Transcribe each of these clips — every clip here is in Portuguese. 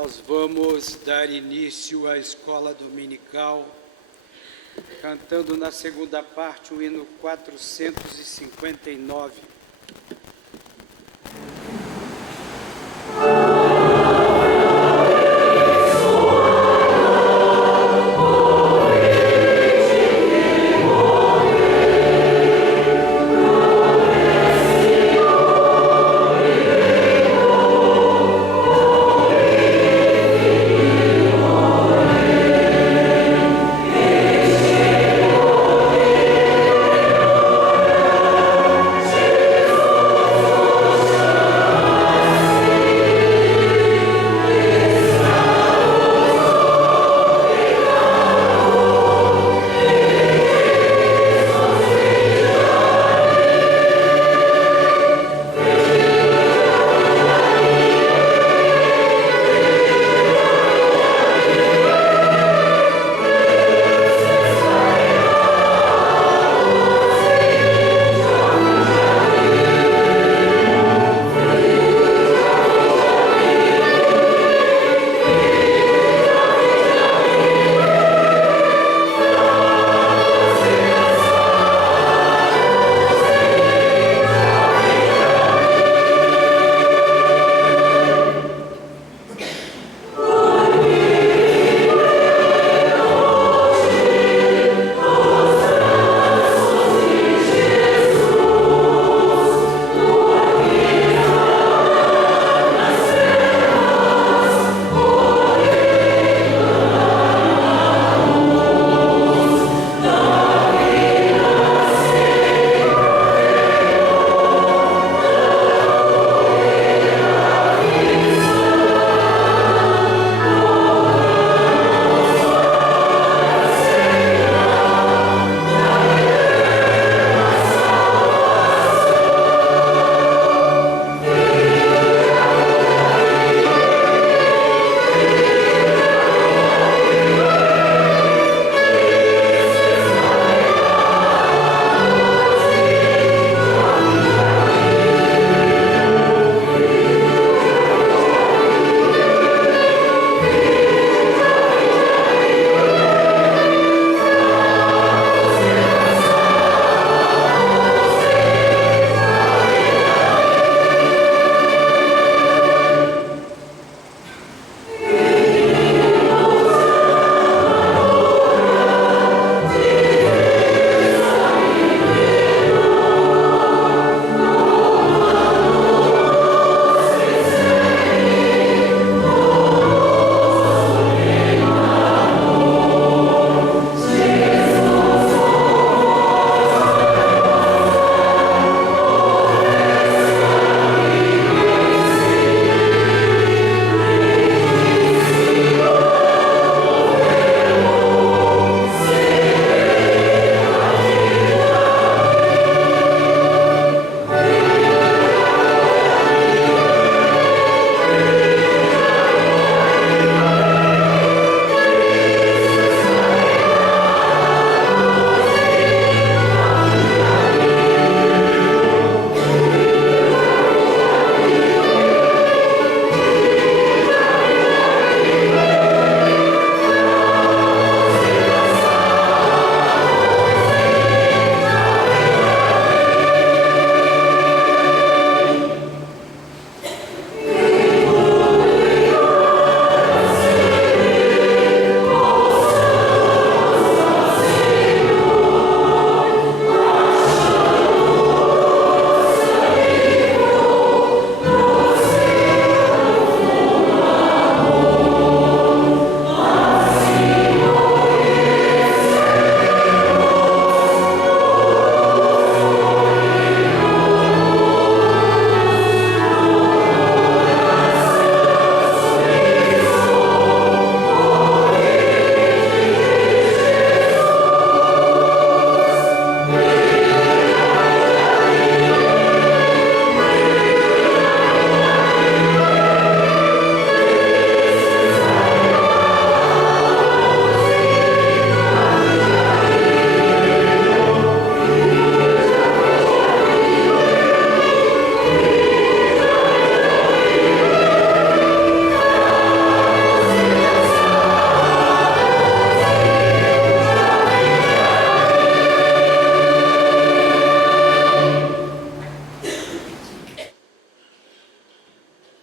Nós vamos dar início à escola dominical, cantando na segunda parte o hino 459. Oh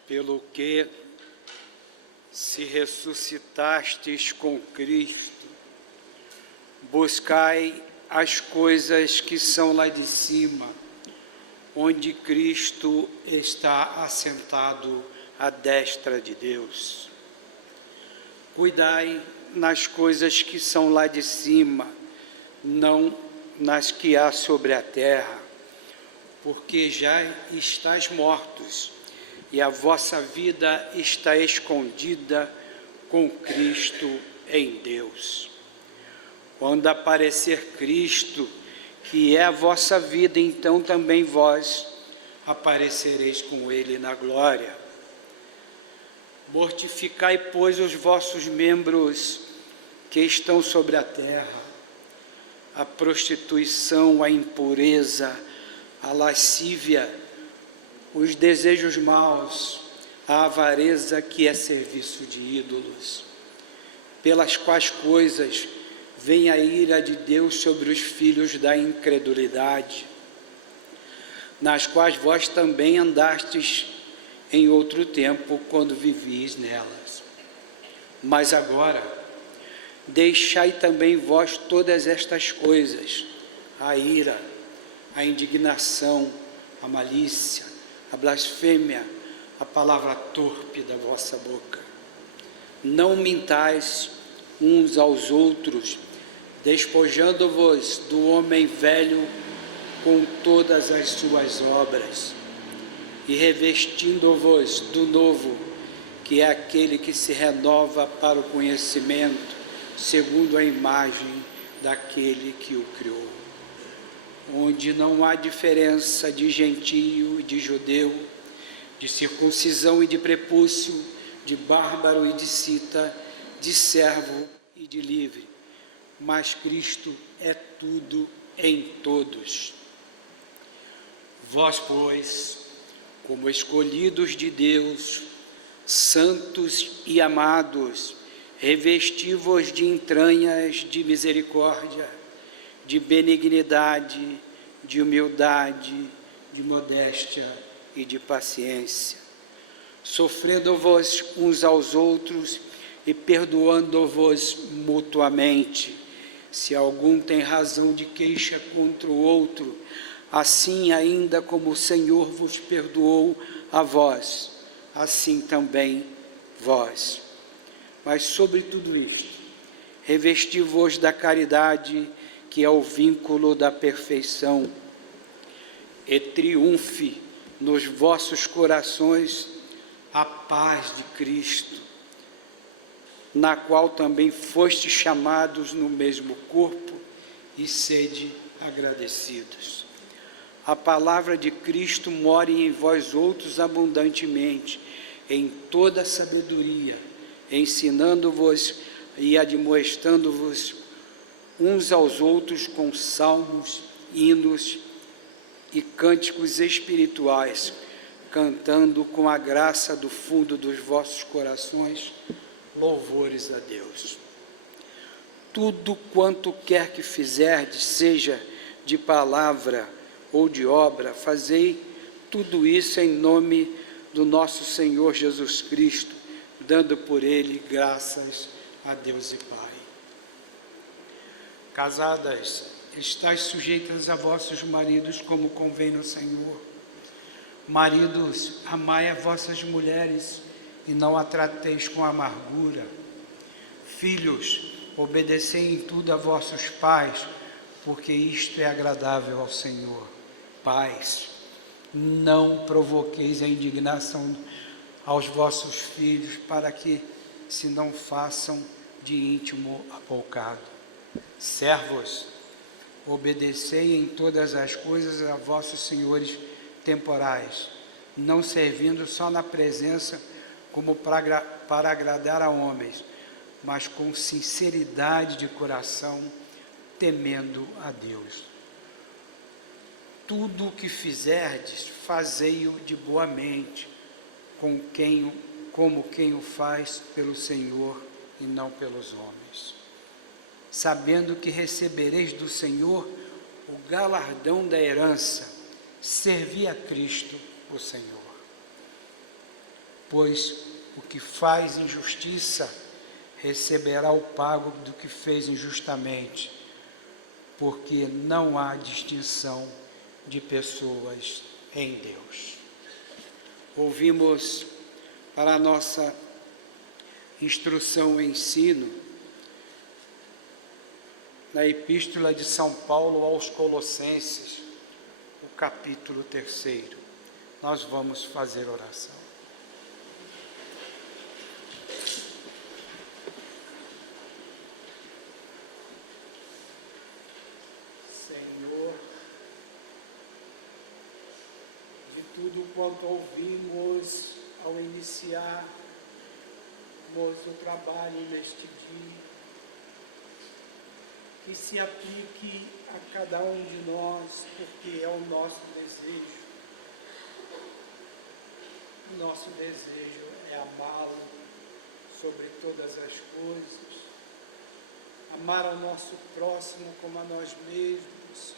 pelo que, se ressuscitastes com Cristo, buscai as coisas que são lá de cima, onde Cristo está assentado à destra de Deus. Cuidai nas coisas que são lá de cima, não nas que há sobre a terra, porque já estáis mortos, e a vossa vida está escondida com Cristo em Deus. Quando aparecer Cristo, que é a vossa vida, então também vós aparecereis com Ele na glória. Mortificai, pois, os vossos membros que estão sobre a terra, a prostituição, a impureza, a lascívia, os desejos maus, a avareza, que é serviço de ídolos, pelas quais coisas vem a ira de Deus sobre os filhos da incredulidade, nas quais vós também andastes em outro tempo, quando vivis nelas. Mas agora, deixai também vós todas estas coisas: a ira, a indignação, a malícia, a blasfêmia, a palavra torpe da vossa boca. Não mintais uns aos outros, despojando-vos do homem velho com todas as suas obras, e revestindo-vos do novo, que é aquele que se renova para o conhecimento, segundo a imagem daquele que o criou, onde não há diferença de gentio e de judeu, de circuncisão e de prepúcio, de bárbaro e de cita, de servo e de livre, mas Cristo é tudo em todos. Vós, pois, como escolhidos de Deus, santos e amados, revesti-vos de entranhas de misericórdia, de benignidade, de humildade, de modéstia e de paciência, sofrendo-vos uns aos outros e perdoando-vos mutuamente, se algum tem razão de queixa contra o outro, assim ainda como o Senhor vos perdoou a vós, assim também vós. Mas sobre tudo isto, revesti-vos da caridade, que é o vínculo da perfeição, e triunfe nos vossos corações a paz de Cristo, na qual também fostes chamados no mesmo corpo, e sede agradecidos. A palavra de Cristo more em vós outros abundantemente, em toda sabedoria, ensinando-vos e admoestando-vos uns aos outros com salmos, hinos e cânticos espirituais, cantando com a graça do fundo dos vossos corações louvores a Deus. Tudo quanto quer que fizerdes, seja de palavra ou de obra, fazei tudo isso em nome do nosso Senhor Jesus Cristo, dando por Ele graças a Deus e Pai. Casadas, estais sujeitas a vossos maridos como convém no Senhor. Maridos, amai a vossas mulheres e não a trateis com amargura. Filhos, obedecei em tudo a vossos pais, porque isto é agradável ao Senhor. Pais, não provoqueis a indignação aos vossos filhos, para que se não façam de íntimo apoucado. Servos, obedecei em todas as coisas a vossos senhores temporais, não servindo só na presença como para agradar a homens, mas com sinceridade de coração, temendo a Deus. Tudo o que fizerdes, fazei-o de boa mente, como quem o faz pelo Senhor e não pelos homens, sabendo que recebereis do Senhor o galardão da herança. Servi a Cristo, o Senhor. pois o que faz injustiça receberá o pago do que fez injustamente, porque não há distinção de pessoas em Deus. Ouvimos para a nossa instrução e ensino na Epístola de São Paulo aos Colossenses, o capítulo 3. Nós vamos fazer oração. Senhor, de tudo quanto ouvimos ao iniciarmos o trabalho neste dia, que se aplique a cada um de nós, porque é o nosso desejo. O nosso desejo é amá-lo sobre todas as coisas, amar ao nosso próximo como a nós mesmos,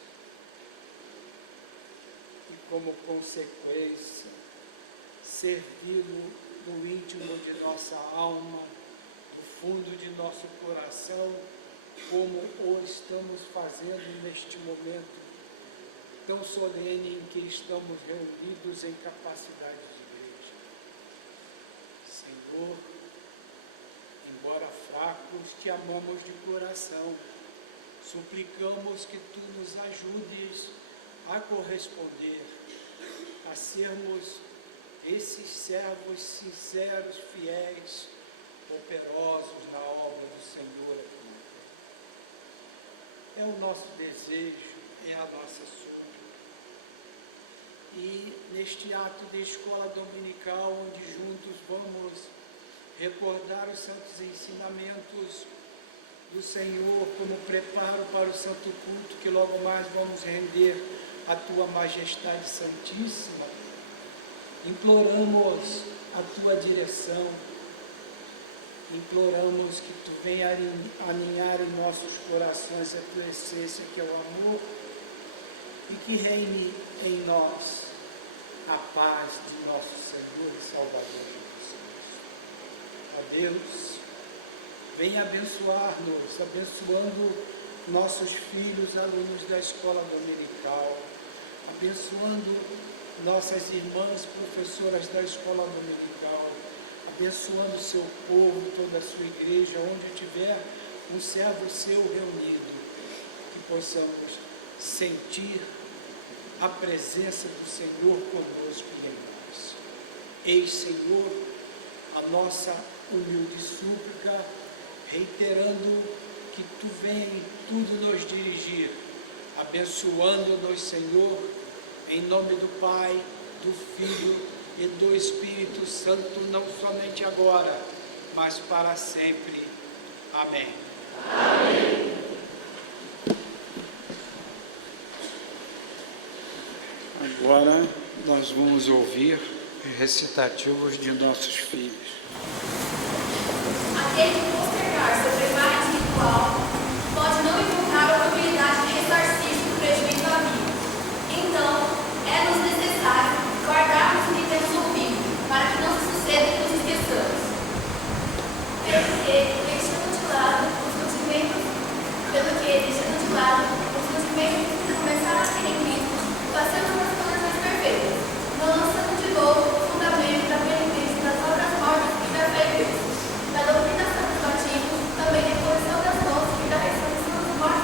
e como consequência, servi-lo no íntimo de nossa alma, no fundo de nosso coração, como o estamos fazendo neste momento tão solene em que estamos reunidos em capacidade de igreja. Senhor, embora fracos, te amamos de coração, suplicamos que tu nos ajudes a corresponder, a sermos esses servos sinceros, fiéis, operosos na obra do Senhor aqui. É o nosso desejo, é a nossa súplica. E neste ato de escola dominical, onde juntos vamos recordar os santos ensinamentos do Senhor como preparo para o santo culto que logo mais vamos render à tua majestade santíssima, imploramos a tua direção, imploramos que tu venha aninhar em nossos corações a tua essência, que é o amor, e que reine em nós a paz de nosso Senhor e Salvador Jesus. Ó Deus, venha abençoar-nos, abençoando nossos filhos, alunos da escola dominical, abençoando nossas irmãs, professoras da escola dominical, abençoando o seu povo, toda a sua igreja, onde tiver um servo seu reunido, que possamos sentir a presença do Senhor conosco e em nós. Eis, Senhor, a nossa humilde súplica, reiterando que tu vem tudo nos dirigir, abençoando-nos, Senhor, em nome do Pai, do Filho e do Espírito Santo, não somente agora, mas para sempre. Amém. Amém. Agora nós vamos ouvir recitativos de nossos filhos. Aquele que postergar seu preparo espiritual pode não encontrar a oportunidade de ressarcir-se do prejuízo à vida. Então, é-nos necessário guardarmos o que temos ouvido, para que não se suceda que nos esqueçamos. Deixando de lado os rudimentos que começaram a ser em Cristo, passamos às condições perfeitas, não lançando de novo o fundamento da penitência das obras mortas e da fé em Cristo, da doutrina dos batismos, também da imposição das mãos e da ressurreição dos mortos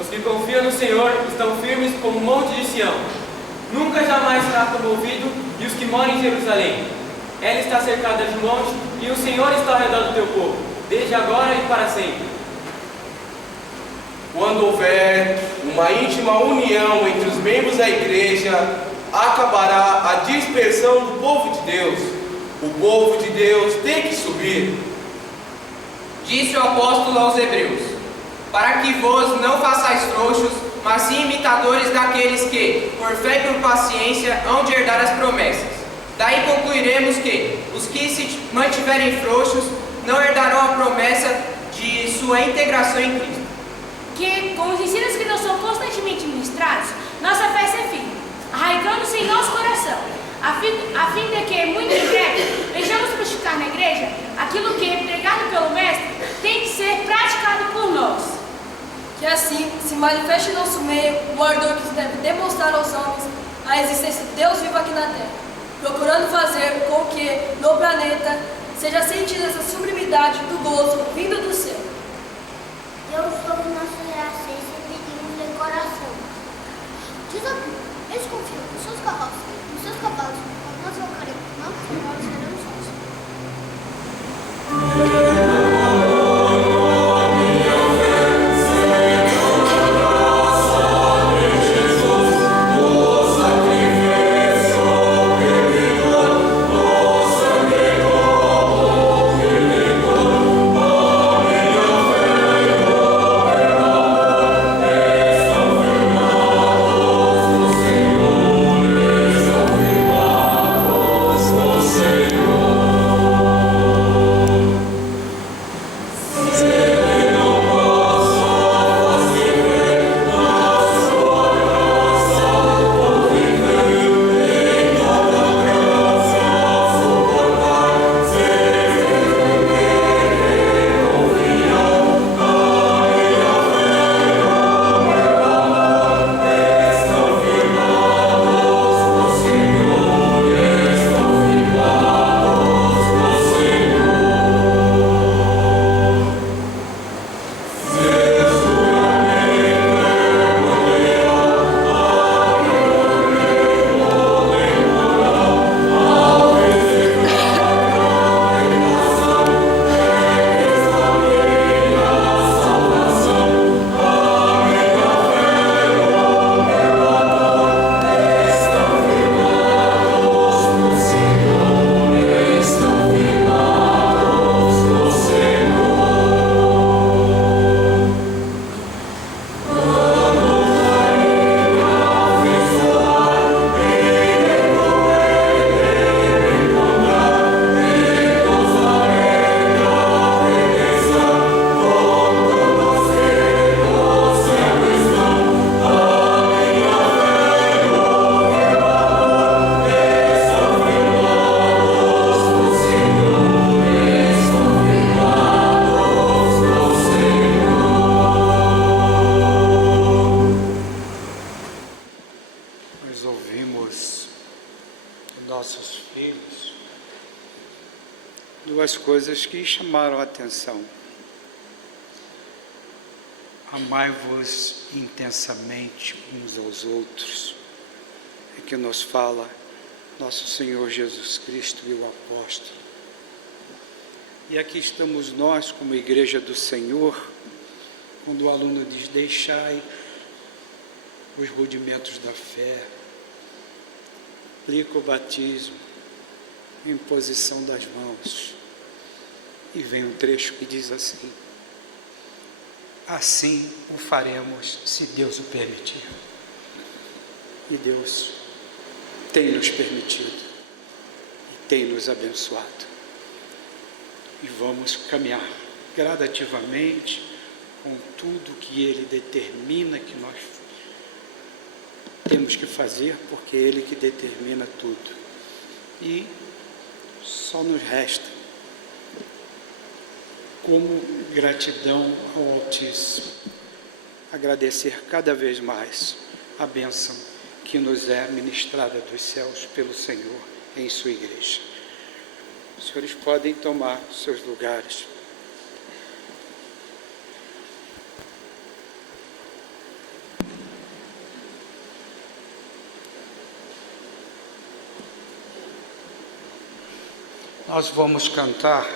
Os que confiam no Senhor estão firmes como o monte de Sião. Nunca jamais será comovido, e os que moram em Jerusalém. Ela está cercada de monte, e o Senhor está ao redor do teu povo, desde agora e para sempre. Quando houver uma íntima união entre os membros da igreja, acabará a dispersão do povo de Deus. O povo de Deus tem que subir. Disse o apóstolo aos Hebreus: para que vos não façais frouxos, mas sim imitadores daqueles que, por fé e por paciência, hão de herdar as promessas. Daí concluiremos que os que se mantiverem frouxos não herdarão a promessa de sua integração em Cristo. Que, com os ensinos que nos são constantemente ministrados, nossa fé se firme, arraigando-se em nosso coração, a fim de que, muito em breve, vejamos praticar na igreja aquilo que, pregado pelo Mestre, tem que ser praticado por nós. Que assim se manifeste em nosso meio o ardor que se deve demonstrar aos homens a existência de Deus vivo aqui na terra, procurando fazer com que, no planeta, seja sentida essa sublimidade do gozo vindo do céu. Deus ouve nossa oração e pedimos de coração. Diz a Bíblia, eles confiam nos seus cavalos, quando nós voltaremos, nós seremos sós. Duas coisas que chamaram a atenção. Amai-vos intensamente uns aos outros, é que nos fala nosso Senhor Jesus Cristo e o apóstolo. E aqui estamos nós, como igreja do Senhor, quando o aluno diz: deixai os rudimentos da fé, aplica o batismo, imposição das mãos. E vem um trecho que diz assim: assim o faremos, se Deus o permitir. E Deus tem nos permitido e tem nos abençoado. E vamos caminhar gradativamente com tudo que Ele determina que nós temos que fazer, porque é Ele que determina tudo. E só nos resta, como gratidão ao Altíssimo, agradecer cada vez mais a bênção que nos é ministrada dos céus pelo Senhor em sua igreja. Os senhores podem tomar seus lugares. Nós vamos cantar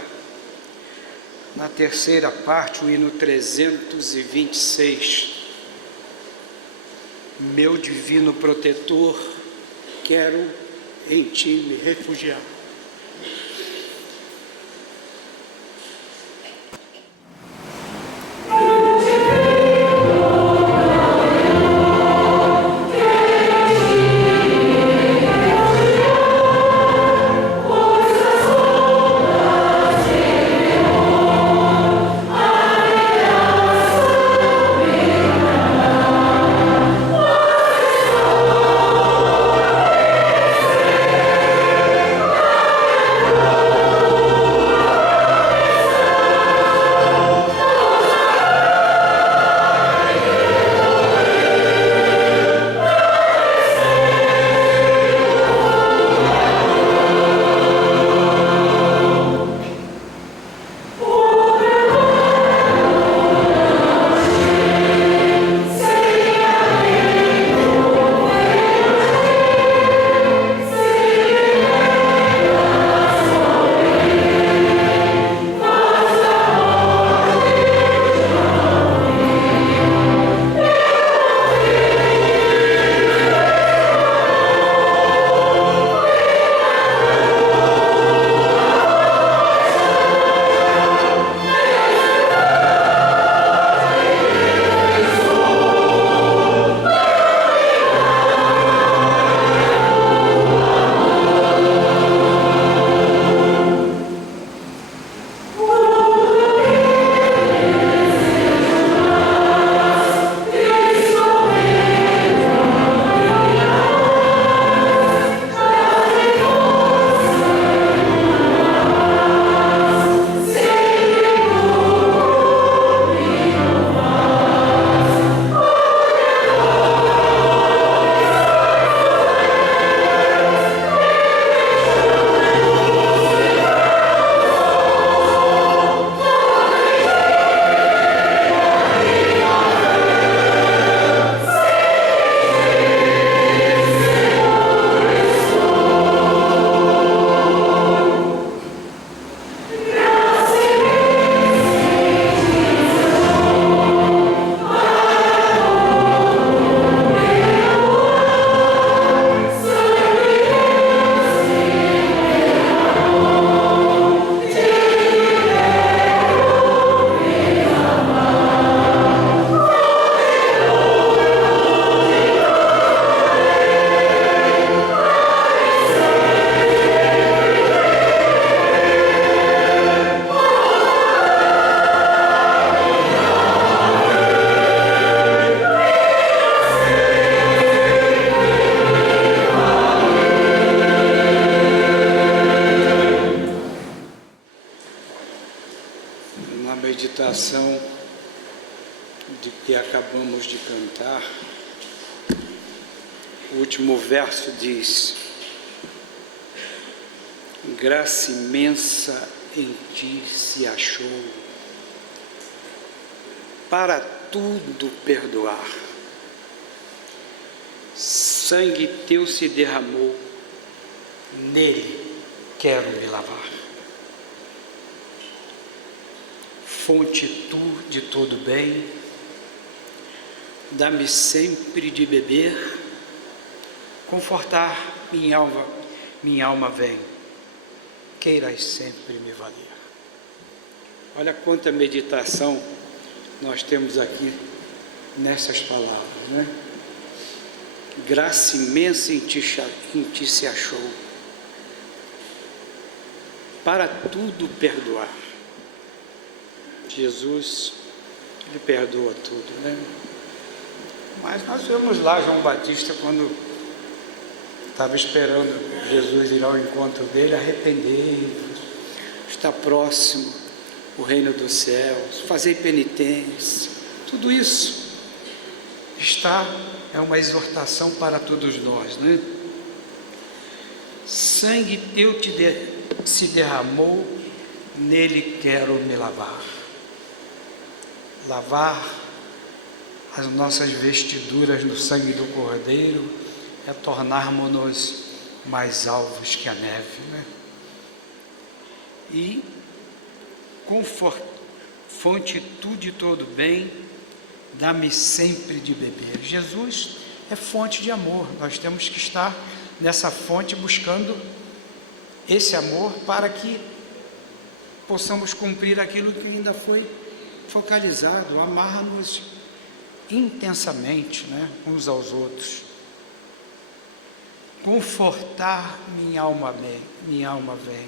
na terceira parte o hino 326. Meu divino protetor, quero em ti me refugiar. Meditação de que acabamos de cantar, o último verso diz: graça imensa em ti se achou, para tudo perdoar. Sangue teu se derramou, nele quero me lavar. Fonte tu de todo bem, dá-me sempre de beber, confortar minha alma vem, queiras sempre me valer. Olha quanta meditação nós temos aqui nessas palavras, né? Graça imensa em ti se achou, para tudo perdoar. Jesus, Ele perdoa tudo, né? Mas nós vemos lá João Batista, quando estava esperando Jesus ir ao encontro dele: arrependei-vos, está próximo o reino dos céus, fazei penitência. Tudo isso é uma exortação para todos nós, né? Sangue teu se derramou, nele quero me lavar. Lavar as nossas vestiduras no sangue do Cordeiro é tornarmos-nos mais alvos que a neve, né? e fonte tu de todo bem, dá-me sempre de beber. Jesus é fonte de amor. Nós temos que estar nessa fonte buscando esse amor para que possamos cumprir aquilo que ainda foi focalizado, amar-nos intensamente, né, uns aos outros. Confortar minha alma vem.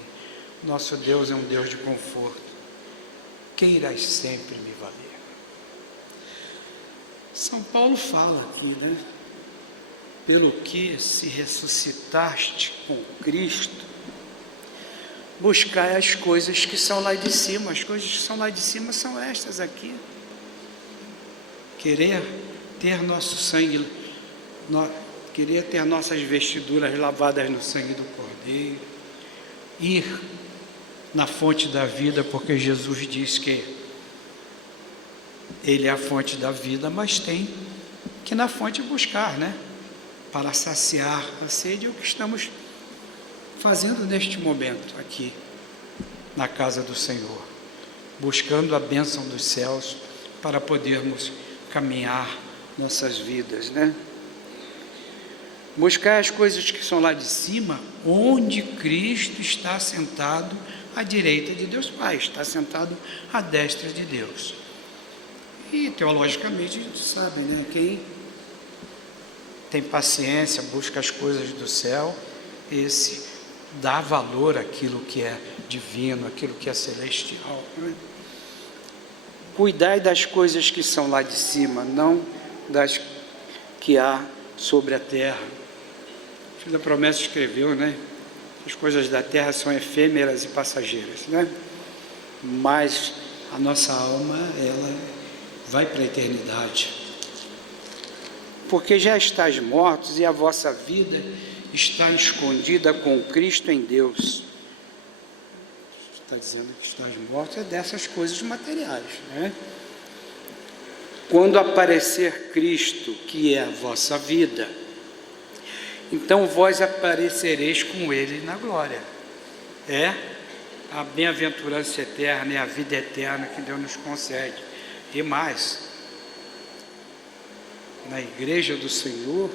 Nosso Deus é um Deus de conforto. Queiras sempre me valer. São Paulo fala aqui, né? Pelo que se ressuscitaste com Cristo, buscai as coisas que são lá de cima. As coisas que são lá de cima são estas aqui. Querer ter nosso sangue, querer ter nossas vestiduras lavadas no sangue do Cordeiro, ir na fonte da vida, porque Jesus diz que Ele é a fonte da vida, mas tem que na fonte buscar, né? Para saciar a sede, é o que estamos fazendo neste momento aqui, na casa do Senhor, buscando a bênção dos céus para podermos caminhar nossas vidas, né? Buscar as coisas que são lá de cima, onde Cristo está sentado à direita de Deus Pai, está sentado à destra de Deus. E teologicamente a gente sabe, né? Quem tem paciência, busca as coisas do céu, esse dá valor àquilo que é divino, àquilo que é celestial, né? Cuidai das coisas que são lá de cima, não das que há sobre a terra. O Filho da Promessa escreveu, né? As coisas da terra são efêmeras e passageiras, né? Mas a nossa alma, ela vai para a eternidade. Porque já estáis mortos e a vossa vida está escondida com Cristo em Deus. Está dizendo que estáis mortos é dessas coisas materiais, né? Quando aparecer Cristo, que é a vossa vida, então vós aparecereis com Ele na glória. É a bem-aventurança eterna, é a vida eterna que Deus nos concede. E mais, na igreja do Senhor,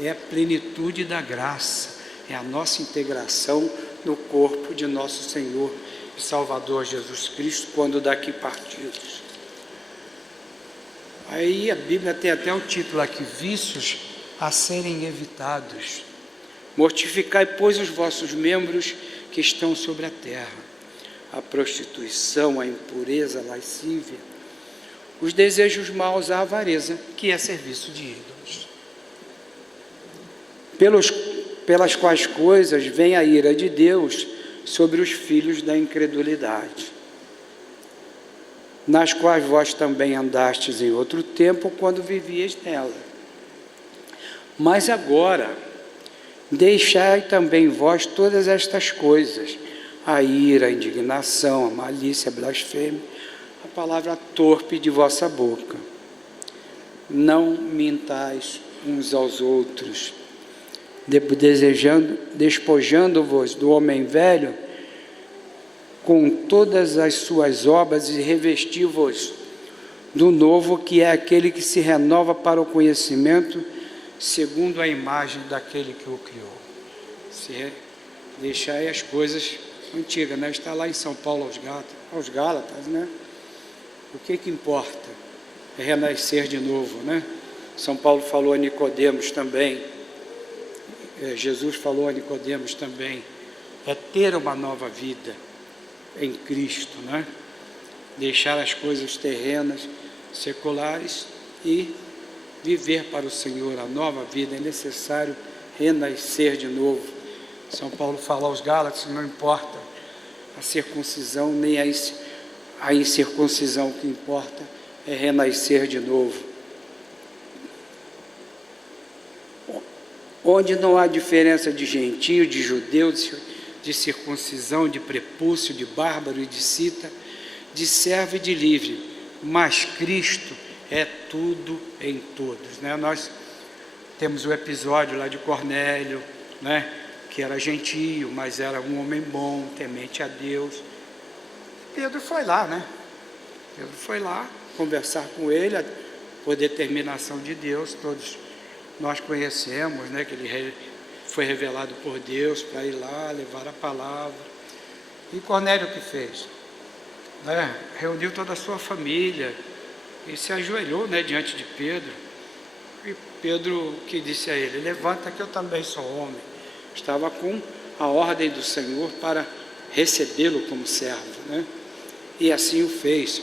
é a plenitude da graça, é a nossa integração no corpo de nosso Senhor e Salvador Jesus Cristo, quando daqui partimos. Aí a Bíblia tem até o título aqui, vícios a serem evitados. Mortificai, pois, os vossos membros que estão sobre a terra, a prostituição, a impureza, a lascívia, os desejos maus, a avareza, que é serviço de ídolos. Pelas quais coisas vem a ira de Deus sobre os filhos da incredulidade, nas quais vós também andastes em outro tempo, quando vivíeis nela. Mas agora, deixai também vós todas estas coisas, a ira, a indignação, a malícia, a blasfêmia, a palavra torpe de vossa boca. Não mintais uns aos outros, despojando-vos do homem velho com todas as suas obras e revesti-vos do novo, que é aquele que se renova para o conhecimento segundo a imagem daquele que o criou. Se deixai as coisas antigas, né? Está lá em São Paulo aos Gálatas, né? O que importa é renascer de novo, né? São Paulo falou a Nicodemos também, Jesus falou a Nicodemos também, é ter uma nova vida em Cristo, né? Deixar as coisas terrenas, seculares e viver para o Senhor a nova vida. É necessário renascer de novo. São Paulo fala aos Gálatas, não importa a circuncisão nem a incircuncisão, o que importa é renascer de novo. Onde não há diferença de gentio, de judeu, de circuncisão, de prepúcio, de bárbaro e de cita, de servo e de livre, mas Cristo é tudo em todos, né? Nós temos o episódio lá de Cornélio, né? Que era gentio, mas era um homem bom, temente a Deus, Pedro foi lá, né? Pedro foi lá conversar com ele, por determinação de Deus, todos nós conhecemos, né? Que ele foi revelado por Deus para ir lá, levar a palavra. E Cornélio o que fez? Né? Reuniu toda a sua família e se ajoelhou, né, diante de Pedro. E Pedro que disse a ele: levanta que eu também sou homem. Estava com a ordem do Senhor para recebê-lo como servo, né? E assim o fez.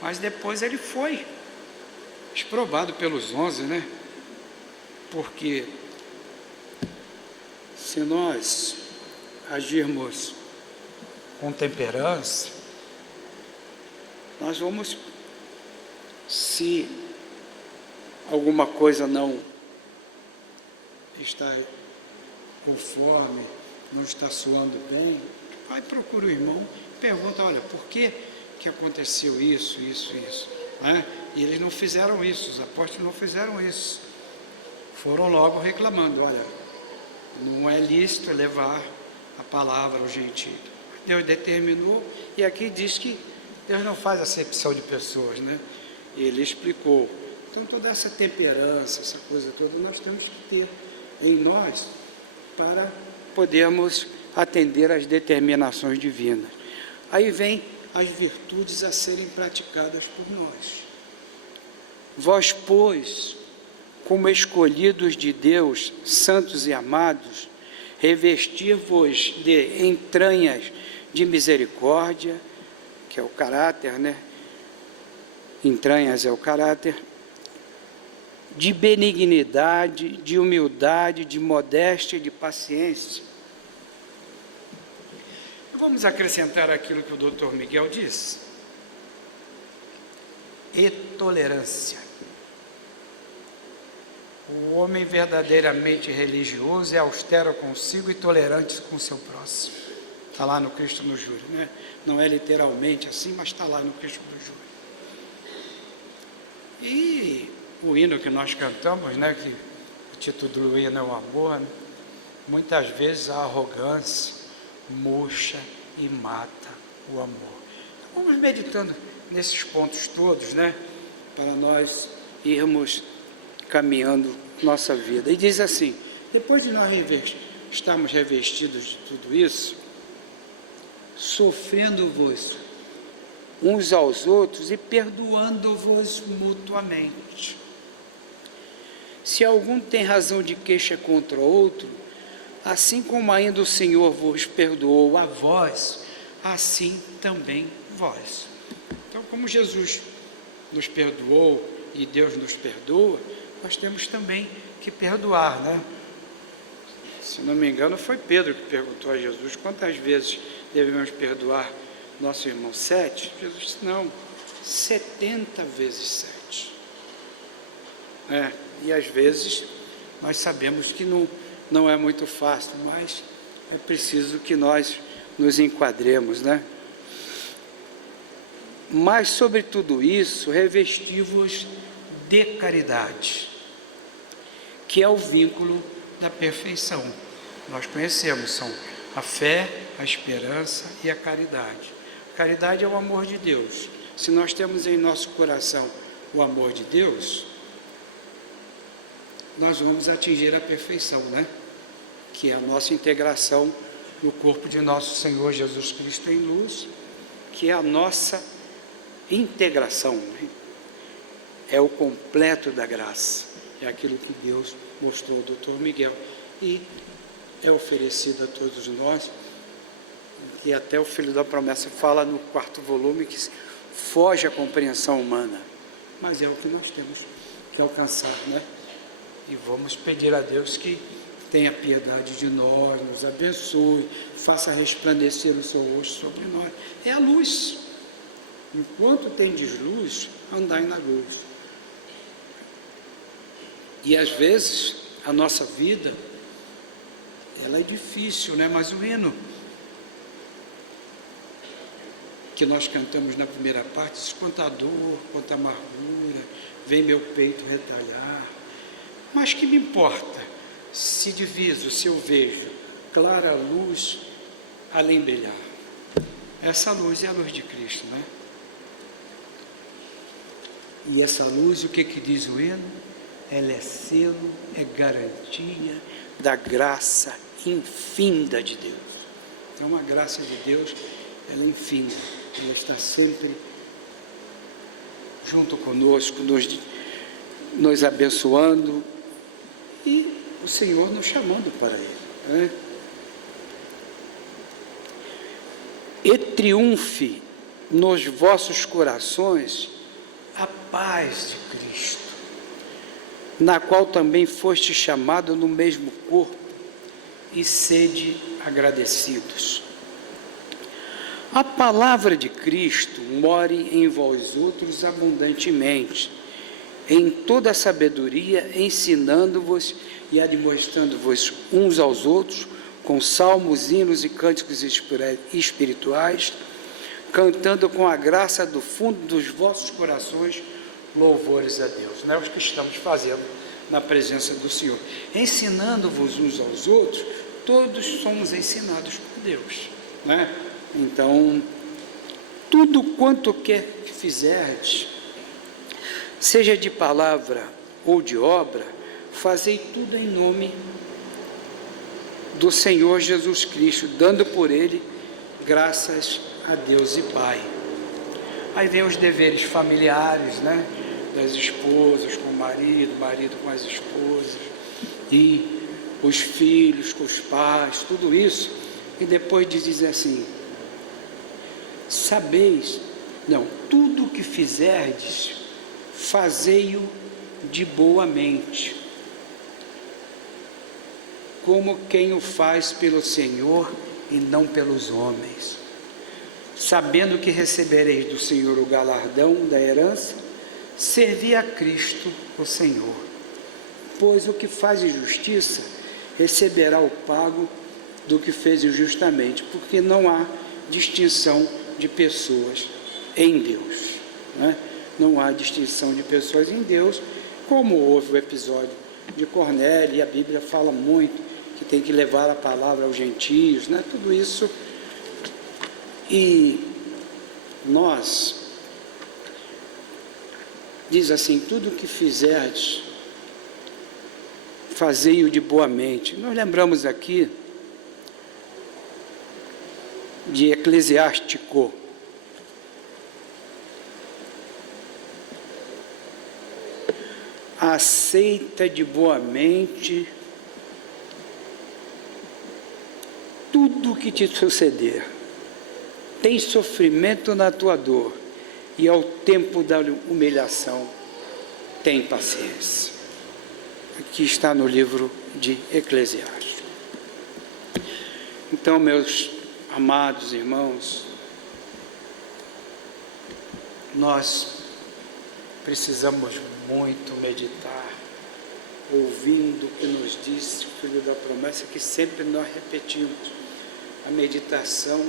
Mas depois ele foi exprovado pelos 11, né? Porque se nós agirmos com temperança, nós vamos, se alguma coisa não está conforme, não está soando bem, vai procura o irmão, pergunta: olha, por que aconteceu isso, né? E eles não fizeram isso, os apóstolos não fizeram isso, foram logo reclamando: olha, não é lícito levar a palavra ao gentio. Deus determinou, e aqui diz que Deus não faz acepção de pessoas, né? Ele explicou. Então toda essa temperança, essa coisa toda, nós temos que ter em nós para podermos atender às determinações divinas. Aí vem as virtudes a serem praticadas por nós. Vós, pois, como escolhidos de Deus, santos e amados, revestir-vos de entranhas de misericórdia, que é o caráter, né? Entranhas é o caráter, de benignidade, de humildade, de modéstia, de paciência. Vamos acrescentar aquilo que o doutor Miguel disse: e tolerância. O homem verdadeiramente religioso é austero consigo e tolerante com o seu próximo. Está lá no Cristo no Júri, né? Não é literalmente assim, mas está lá no Cristo no Júri. E o hino que nós cantamos, né? Que o título do hino é o amor, né? Muitas vezes a arrogância murcha e mata o amor. Então, vamos meditando nesses pontos todos, né? Para nós irmos caminhando nossa vida. E diz assim: depois de nós estarmos revestidos de tudo isso, sofrendo-vos uns aos outros e perdoando-vos mutuamente. Se algum tem razão de queixa contra outro, assim como ainda o Senhor vos perdoou a vós, assim também vós. Então, como Jesus nos perdoou e Deus nos perdoa, nós temos também que perdoar, né? Se não me engano, foi Pedro que perguntou a Jesus: quantas vezes devemos perdoar nosso irmão? 7? Jesus disse: não, 70 vezes 7. E às vezes nós sabemos que não é muito fácil, mas é preciso que nós nos enquadremos, né? Mas sobre tudo isso, revesti-vos de caridade, que é o vínculo da perfeição. Nós conhecemos, são a fé, a esperança e a caridade. A caridade é o amor de Deus. Se nós temos em nosso coração o amor de Deus, nós vamos atingir a perfeição, né? Que é a nossa integração no corpo de nosso Senhor Jesus Cristo em luz, que é a nossa integração, né? É o completo da graça, é aquilo que Deus mostrou ao doutor Miguel e é oferecido a todos nós. E até o Filho da Promessa fala no 4º volume que foge à compreensão humana, mas é o que nós temos que alcançar, né? E vamos pedir a Deus que tenha piedade de nós, nos abençoe, faça resplandecer o seu rosto sobre nós. É a luz. Enquanto tendes luz, andai na luz. E às vezes a nossa vida, ela é difícil, né? Mas o hino que nós cantamos na primeira parte diz: quanta dor, quanta amargura, vem meu peito retalhar. Mas que me importa se diviso, se eu vejo clara luz além brilhar? Essa luz é a luz de Cristo, né? E essa luz, o que diz o hino? Ela é selo, é garantia da graça infinda de Deus. Então a graça de Deus, ela é infinda, ela está sempre junto conosco, nos abençoando e o Senhor nos chamando para Ele, né? E triunfe nos vossos corações a paz de Cristo, na qual também foste chamado no mesmo corpo, e sede agradecidos. A palavra de Cristo more em vós outros abundantemente, em toda a sabedoria, ensinando-vos e admoestando-vos uns aos outros, com salmos, hinos e cânticos espirituais, cantando com a graça do fundo dos vossos corações louvores a Deus. Não é o que estamos fazendo na presença do Senhor. Ensinando-vos uns aos outros, todos somos ensinados por Deus, né? Então, tudo quanto quer que fizerdes, seja de palavra ou de obra, fazei tudo em nome do Senhor Jesus Cristo, dando por Ele graças a Deus e Pai. Aí vem os deveres familiares, né? Das esposas com o marido, marido com as esposas, e os filhos com os pais, tudo isso. E depois diz assim: tudo o que fizerdes, fazei-o de boa mente, como quem o faz pelo Senhor e não pelos homens, sabendo que recebereis do Senhor o galardão da herança. Servi a Cristo o Senhor, pois o que faz justiça receberá o pago do que fez injustamente, porque não há distinção de pessoas em Deus, né? Não há distinção de pessoas em Deus, como houve o episódio de Cornélio, e a Bíblia fala muito que tem que levar a palavra aos gentios, né? Tudo isso. E nós, diz assim: tudo o que fizerdes, fazei-o de boa mente. Nós lembramos aqui de Eclesiástico, aceita de boa mente tudo o que te suceder, tem sofrimento na tua dor, e ao tempo da humilhação tem paciência. Aqui está no livro de Eclesiastes. Então, meus amados irmãos, nós precisamos muito meditar, ouvindo o que nos disse o Filho da Promessa, que sempre nós repetimos: a meditação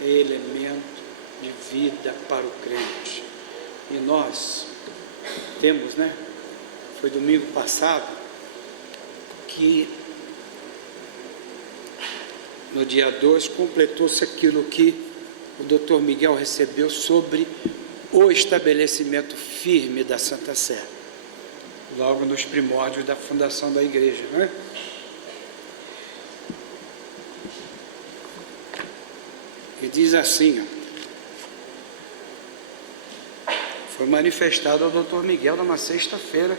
é elemento de vida para o crente. E nós temos, né? Foi domingo passado que no dia 2 completou-se aquilo que o Dr. Miguel recebeu sobre o estabelecimento firme da Santa Sé, logo nos primórdios da fundação da igreja, né? E diz assim, foi manifestado ao Dr. Miguel numa sexta-feira,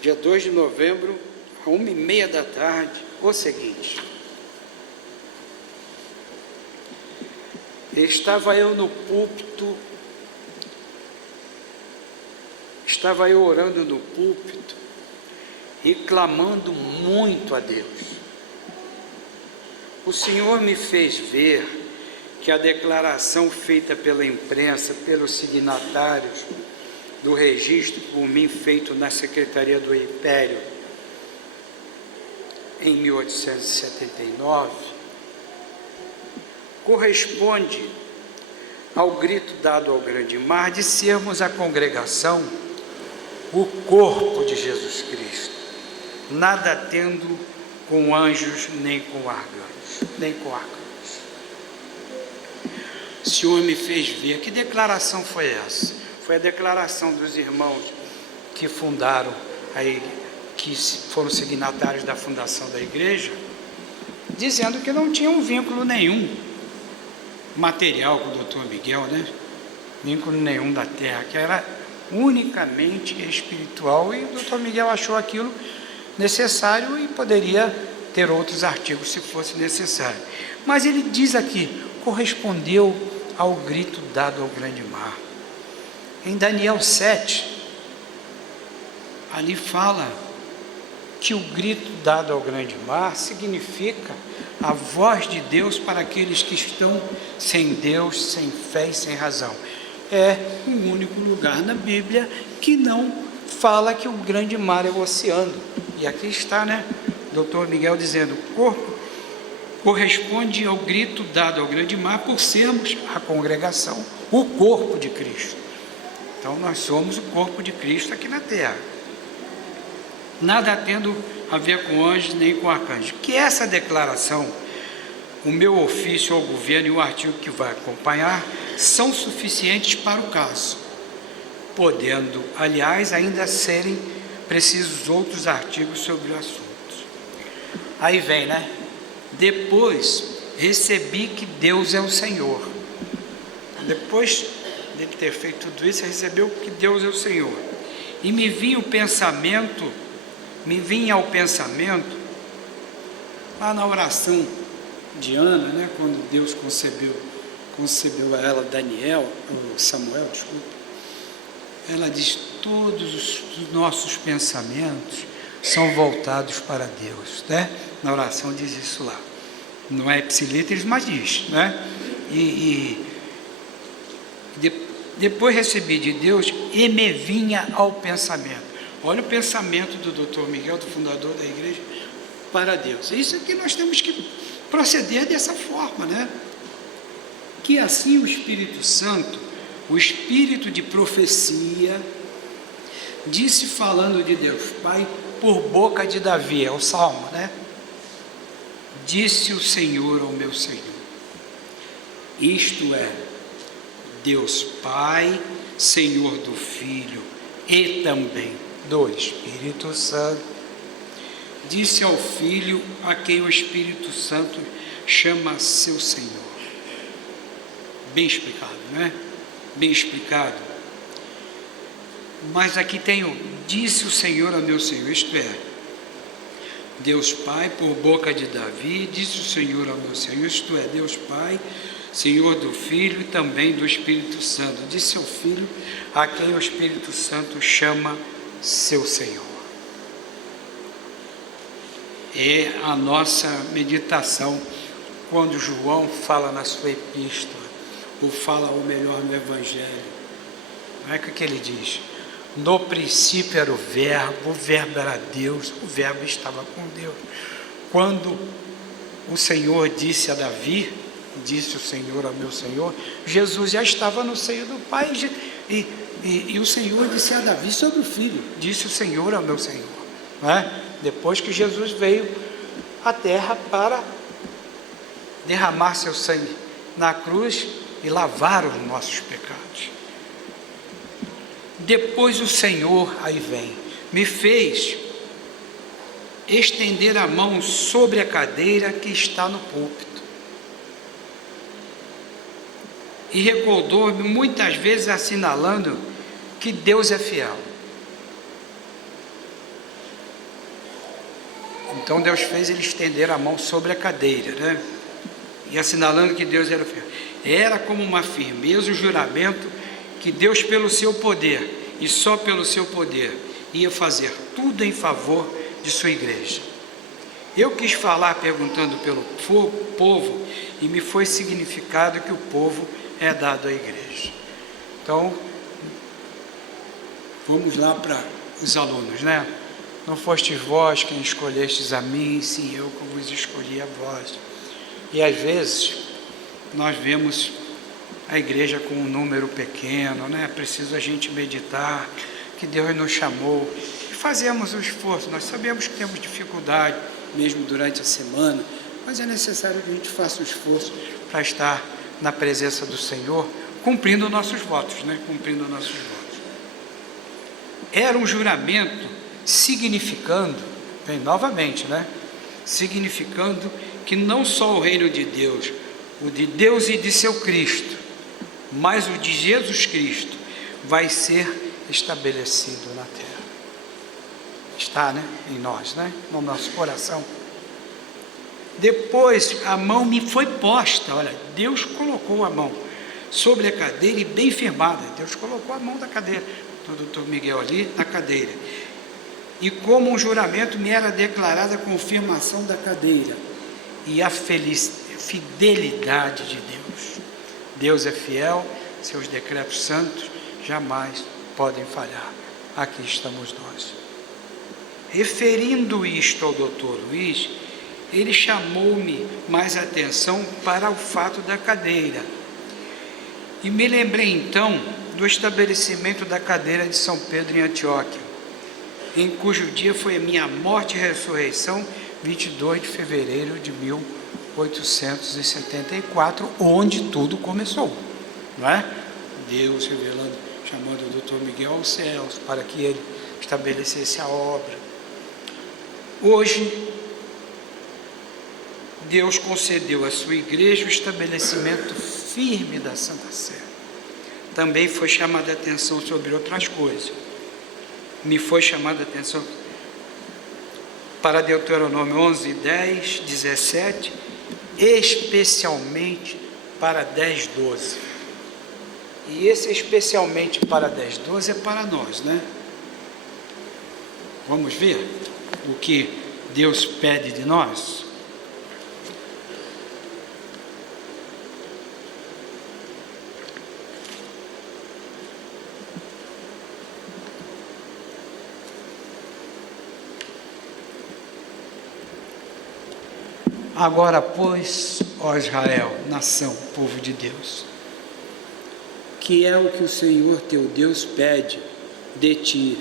dia 2 de novembro, a 1h30 da tarde, o seguinte: estava eu no púlpito, estava eu orando no púlpito e clamando muito a Deus. O Senhor me fez ver que a declaração feita pela imprensa, pelos signatários do registro por mim feito na Secretaria do Império em 1879, corresponde ao grito dado ao grande mar de sermos a congregação, o corpo de Jesus Cristo, nada tendo com anjos nem com arcanjos. o Senhor me fez ver. Que declaração foi essa? Foi a declaração dos irmãos que fundaram, que foram signatários da fundação da igreja, dizendo que não tinha um vínculo nenhum material com o doutor Miguel, né? Vínculo nenhum da terra, que era unicamente espiritual, e o doutor Miguel achou aquilo necessário e poderia ter outros artigos se fosse necessário. Mas ele diz aqui, correspondeu ao grito dado ao grande mar. Em Daniel 7, ali fala que o grito dado ao grande mar significa a voz de Deus para aqueles que estão sem Deus, sem fé e sem razão. É o único lugar na Bíblia que não fala que o grande mar é o oceano. E aqui está, né? O doutor Miguel dizendo, o corpo corresponde ao grito dado ao grande mar por sermos a congregação, o corpo de Cristo. Então nós somos o corpo de Cristo aqui na terra. Nada tendo a ver com anjos nem com arcanjos. Que essa declaração, o meu ofício ao governo e o artigo que vai acompanhar, são suficientes para o caso, podendo, aliás, ainda serem precisos outros artigos sobre o assunto. Aí vem, né? Depois recebi que Deus é o Senhor. Depois de ter feito tudo isso, recebeu que Deus é o Senhor. E me vinha ao pensamento, lá na oração de Ana, né, quando Deus concebeu a ela Samuel, ela diz, todos os nossos pensamentos são voltados para Deus, né? Na oração diz isso lá, não é ipsilíteres, mas diz, né? Depois recebi de Deus e me vinha ao pensamento. Olha o pensamento do doutor Miguel, do fundador da igreja, para Deus. Isso é que nós temos que proceder dessa forma, né? Que assim o Espírito Santo, o Espírito de profecia, disse falando de Deus Pai, por boca de Davi, é o Salmo, né? Disse o Senhor ao meu Senhor. Isto é, Deus Pai, Senhor do Filho e também do Espírito Santo, disse ao Filho, a quem o Espírito Santo chama seu Senhor. Bem explicado, não é? Bem explicado. Mas aqui tem o, disse o Senhor a meu Senhor, isto é, Deus Pai, por boca de Davi, disse o Senhor ao meu Senhor, isto é, Deus Pai, Senhor do Filho e também do Espírito Santo, disse ao Filho, a quem o Espírito Santo chama seu Senhor. É a nossa meditação quando João fala na sua epístola, ou fala, ou melhor, no Evangelho. Não é que ele diz? No princípio era o Verbo era Deus, o Verbo estava com Deus. Quando o Senhor disse a Davi, disse o Senhor ao meu Senhor, Jesus já estava no seio do Pai, e o Senhor disse a Davi sobre o Filho, disse o Senhor ao meu Senhor, não é? Depois que Jesus veio à terra para derramar seu sangue na cruz e lavar os nossos pecados. Depois o Senhor, aí vem, me fez estender a mão sobre a cadeira que está no púlpito e recordou-me muitas vezes assinalando que Deus é fiel. Então Deus fez ele estender a mão sobre a cadeira, né? E assinalando que Deus era fiel. Era como uma firmeza, um juramento que Deus, pelo seu poder, e só pelo seu poder, ia fazer tudo em favor de sua igreja. Eu quis falar perguntando pelo povo, e me foi significado que o povo é dado à igreja. Então, vamos lá para os alunos, né? Não fostes vós quem escolhestes a mim, sim eu que vos escolhi a vós. E às vezes, nós vemos a igreja com um número pequeno, né? Preciso a gente meditar que Deus nos chamou e fazemos o esforço. Nós sabemos que temos dificuldade mesmo durante a semana, mas é necessário que a gente faça o esforço para estar na presença do Senhor, cumprindo nossos votos, né? Cumprindo nossos votos. Era um juramento significando, vem novamente, né? Significando que não só o reino de Deus, o de Deus e de seu Cristo, mas o de Jesus Cristo vai ser estabelecido na terra. Está, né? Em nós, né? No nosso coração. Depois a mão me foi posta, olha, Deus colocou a mão sobre a cadeira e bem firmada. Deus colocou a mão da cadeira, do doutor Miguel ali na cadeira. E como um juramento me era declarada a confirmação da cadeira e a fidelidade de Deus. Deus é fiel, seus decretos santos jamais podem falhar. Aqui estamos nós. Referindo isto ao doutor Luiz, ele chamou-me mais atenção para o fato da cadeira. E me lembrei então do estabelecimento da cadeira de São Pedro em Antioquia, em cujo dia foi a minha morte e ressurreição, 22 de fevereiro de 1874, onde tudo começou, não é? Deus revelando, chamando o doutor Miguel aos céus, para que ele estabelecesse a obra. Hoje, Deus concedeu à sua igreja o estabelecimento firme da Santa Sé. Também foi chamada a atenção sobre outras coisas. Me foi chamada a atenção para Deuteronômio 11, 10, 17, especialmente para 10, 12. E esse especialmente para 10, 12 é para nós, né? Vamos ver o que Deus pede de nós? Agora, pois, ó Israel, nação, povo de Deus, que é o que o Senhor teu Deus pede de ti,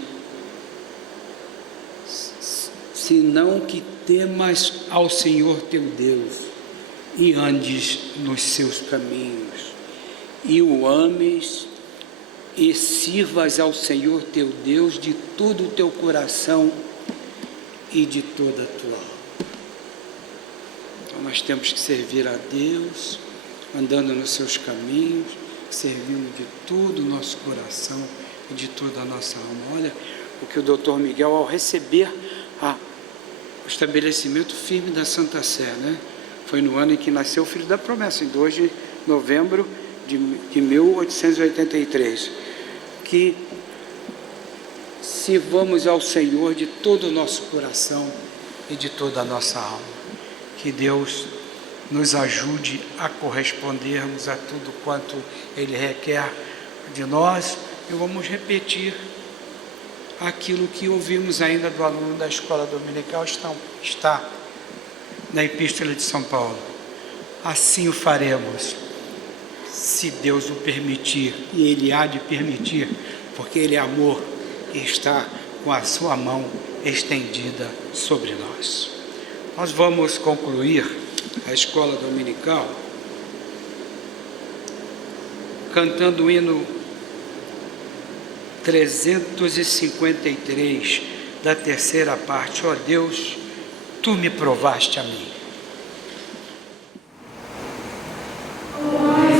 senão que temas ao Senhor teu Deus e andes nos seus caminhos, e o ames e sirvas ao Senhor teu Deus de todo o teu coração e de toda a tua alma. Então nós temos que servir a Deus, andando nos seus caminhos, servindo de todo o nosso coração e de toda a nossa alma. Olha o que o doutor Miguel, ao receber o estabelecimento firme da Santa Sé, né? Foi no ano em que nasceu o Filho da Promessa, em 2 de novembro de 1883, que sirvamos ao Senhor de todo o nosso coração e de toda a nossa alma. Que Deus nos ajude a correspondermos a tudo quanto Ele requer de nós. E vamos repetir aquilo que ouvimos ainda do aluno da escola dominical, está na Epístola de São Paulo. Assim o faremos, se Deus o permitir, e Ele há de permitir, porque Ele é amor e está com a sua mão estendida sobre nós. Nós vamos concluir a escola dominical cantando o hino 353 da terceira parte. Ó Deus, Tu me provaste a mim. Amém.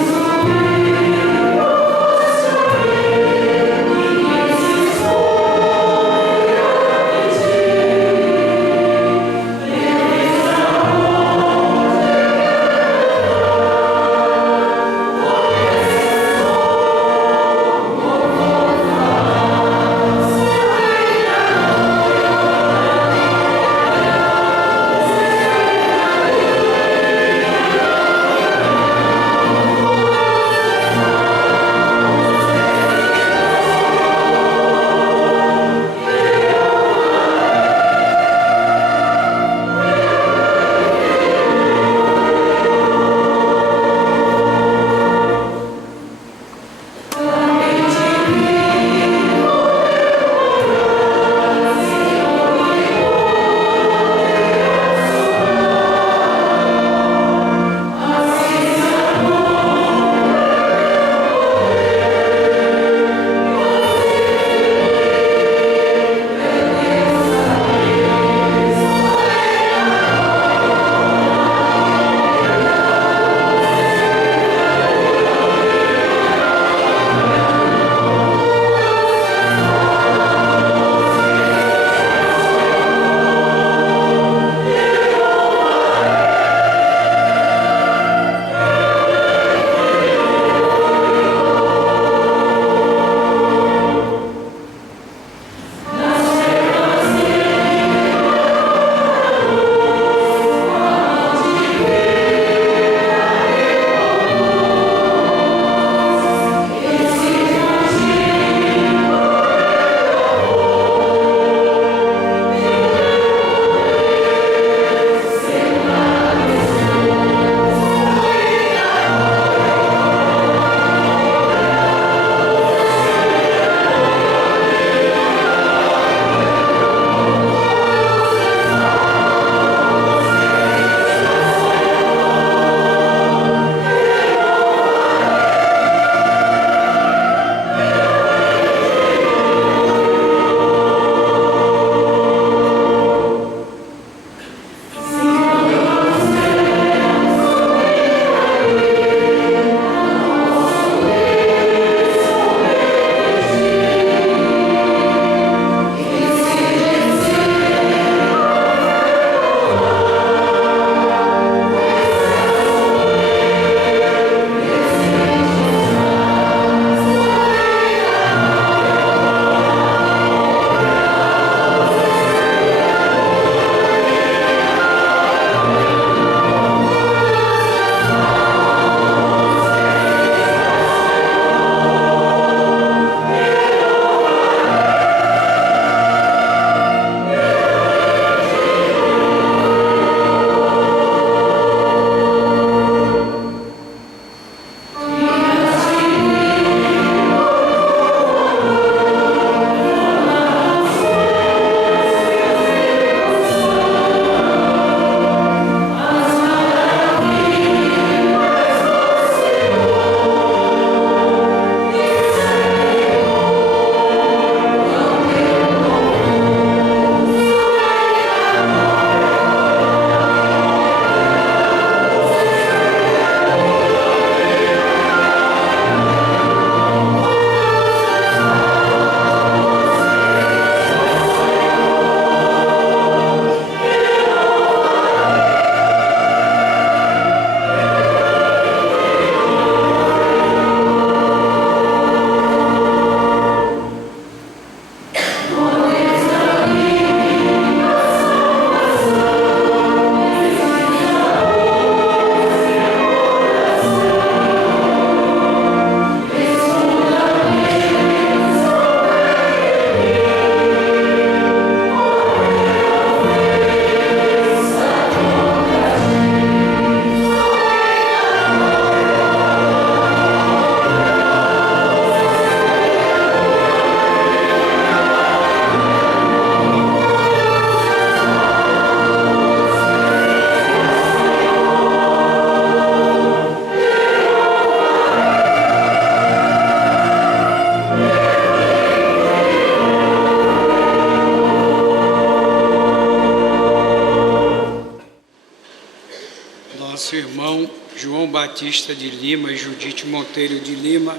Batista de Lima e Judite Monteiro de Lima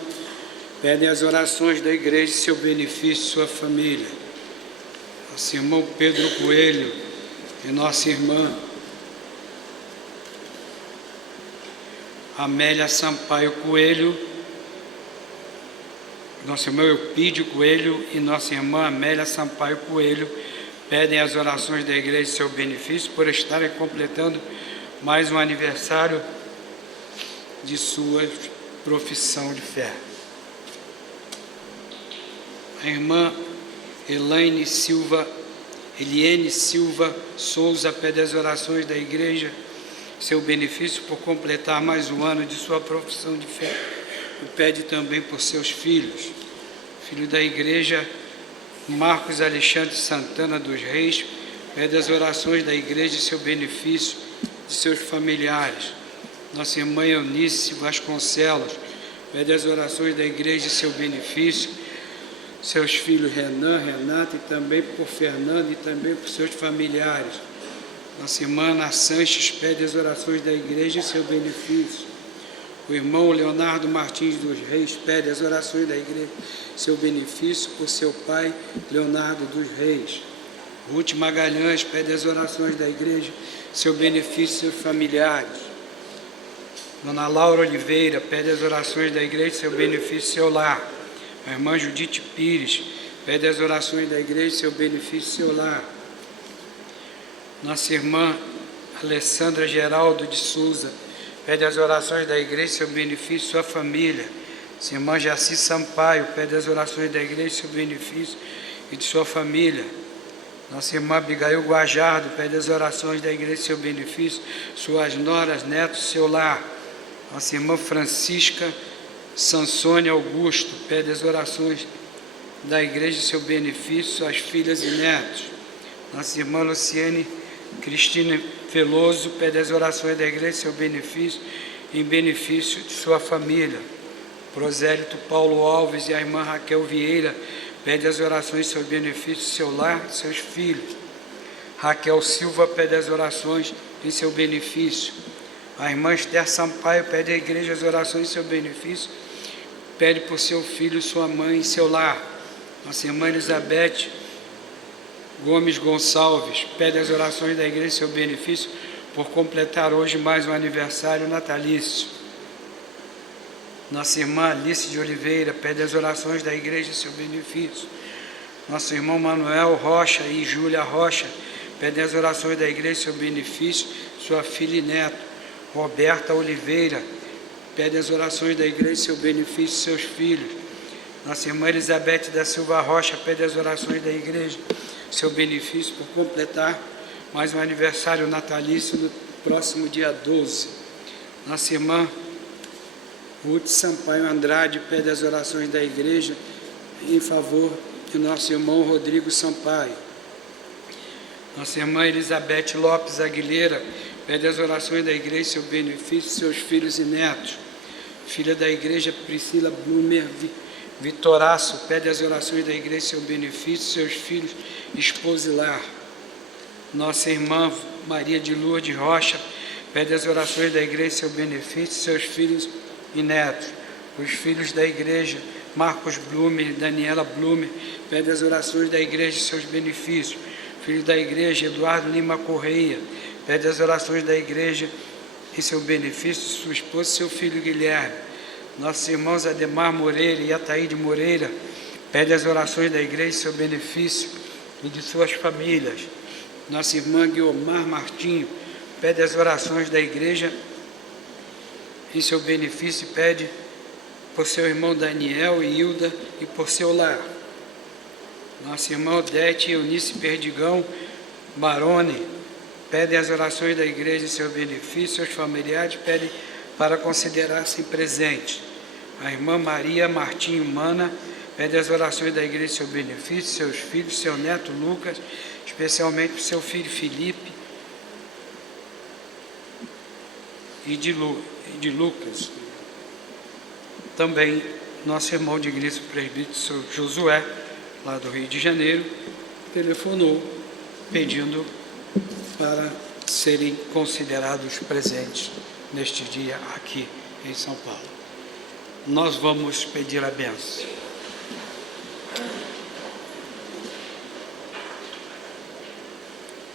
pedem as orações da igreja, seu benefício e sua família. Nosso irmão Pedro Coelho e nossa irmã Amélia Sampaio Coelho, nosso irmão Eupídio Coelho e nossa irmã Amélia Sampaio Coelho pedem as orações da igreja e seu benefício por estarem completando mais um aniversário de sua profissão de fé. A irmã Eliene Silva Souza pede as orações da igreja, seu benefício por completar mais um ano de sua profissão de fé. E pede também por seus filhos. Filho da igreja, Marcos Alexandre Santana dos Reis, pede as orações da igreja e seu benefício de seus familiares. Nossa irmã Eunice Vasconcelos pede as orações da igreja e seu benefício, seus filhos Renan, Renata e também por Fernando e também por seus familiares. Nossa irmã Ana Sanches pede as orações da igreja e seu benefício. O irmão Leonardo Martins dos Reis pede as orações da igreja e seu benefício por seu pai Leonardo dos Reis. Ruth Magalhães pede as orações da igreja, seu benefício e seus familiares. Dona Laura Oliveira pede as orações da igreja, seu benefício e seu lar. A irmã Judite Pires pede as orações da igreja, seu benefício e seu lar. Nossa irmã Alessandra Geraldo de Souza pede as orações da igreja, seu benefício e sua família. Nossa irmã Jaci Sampaio pede as orações da igreja, seu benefício e de sua família. Nossa irmã Abigail Guajardo pede as orações da igreja, seu benefício, suas noras, netos, seu lar. Nossa irmã Francisca Sansônia Augusto pede as orações da igreja, seu benefício, suas filhas e netos. Nossa irmã Luciane Cristina Veloso pede as orações da igreja, seu benefício, em benefício de sua família. Prosélito Paulo Alves e a irmã Raquel Vieira pede as orações, seu benefício, seu lar e seus filhos. Raquel Silva pede as orações em seu benefício. A irmã Esther Sampaio pede à igreja as orações em seu benefício, pede por seu filho, sua mãe e seu lar. Nossa irmã Elizabeth Gomes Gonçalves pede as orações da igreja em seu benefício por completar hoje mais um aniversário natalício. Nossa irmã Alice de Oliveira pede as orações da igreja em seu benefício. Nosso irmão Manuel Rocha e Júlia Rocha pedem as orações da igreja em seu benefício, sua filha e neto. Roberta Oliveira pede as orações da igreja em seu benefício, seus filhos. Nossa irmã Elizabeth da Silva Rocha pede as orações da igreja em seu benefício por completar mais um aniversário natalício no próximo dia 12. Nossa irmã Ruth Sampaio Andrade pede as orações da igreja em favor de nosso irmão Rodrigo Sampaio. Nossa irmã Elizabeth Lopes Aguilera pede as orações da igreja, seu benefício, seus filhos e netos. Filha da igreja Priscila Blumer Vitoraço pede as orações da igreja, seu benefício, seus filhos, esposa e lar. Nossa irmã Maria de Lourdes Rocha pede as orações da igreja, seu benefício, seus filhos e netos. Os filhos da igreja Marcos Blumer e Daniela Blumer pede as orações da igreja, seus benefícios. Filho da igreja Eduardo Lima Correia pede as orações da igreja em seu benefício, sua esposa e seu filho Guilherme. Nossos irmãos Ademar Moreira e Ataíde Moreira pede as orações da igreja em seu benefício e de suas famílias. Nossa irmã Guiomar Martinho pede as orações da igreja em seu benefício e pede por seu irmão Daniel e Hilda e por seu lar. Nossa irmã Odete e Eunice Perdigão Barone pedem as orações da igreja em seu benefício, seus familiares pedem para considerar-se presentes. A irmã Maria Martinho Mana pede as orações da igreja em seu benefício, seus filhos, seu neto Lucas, especialmente para seu filho Felipe e de Lucas. Também nosso irmão de igreja, o presbítero Josué, lá do Rio de Janeiro, telefonou pedindo para serem considerados presentes neste dia aqui em São Paulo. Nós vamos pedir a bênção.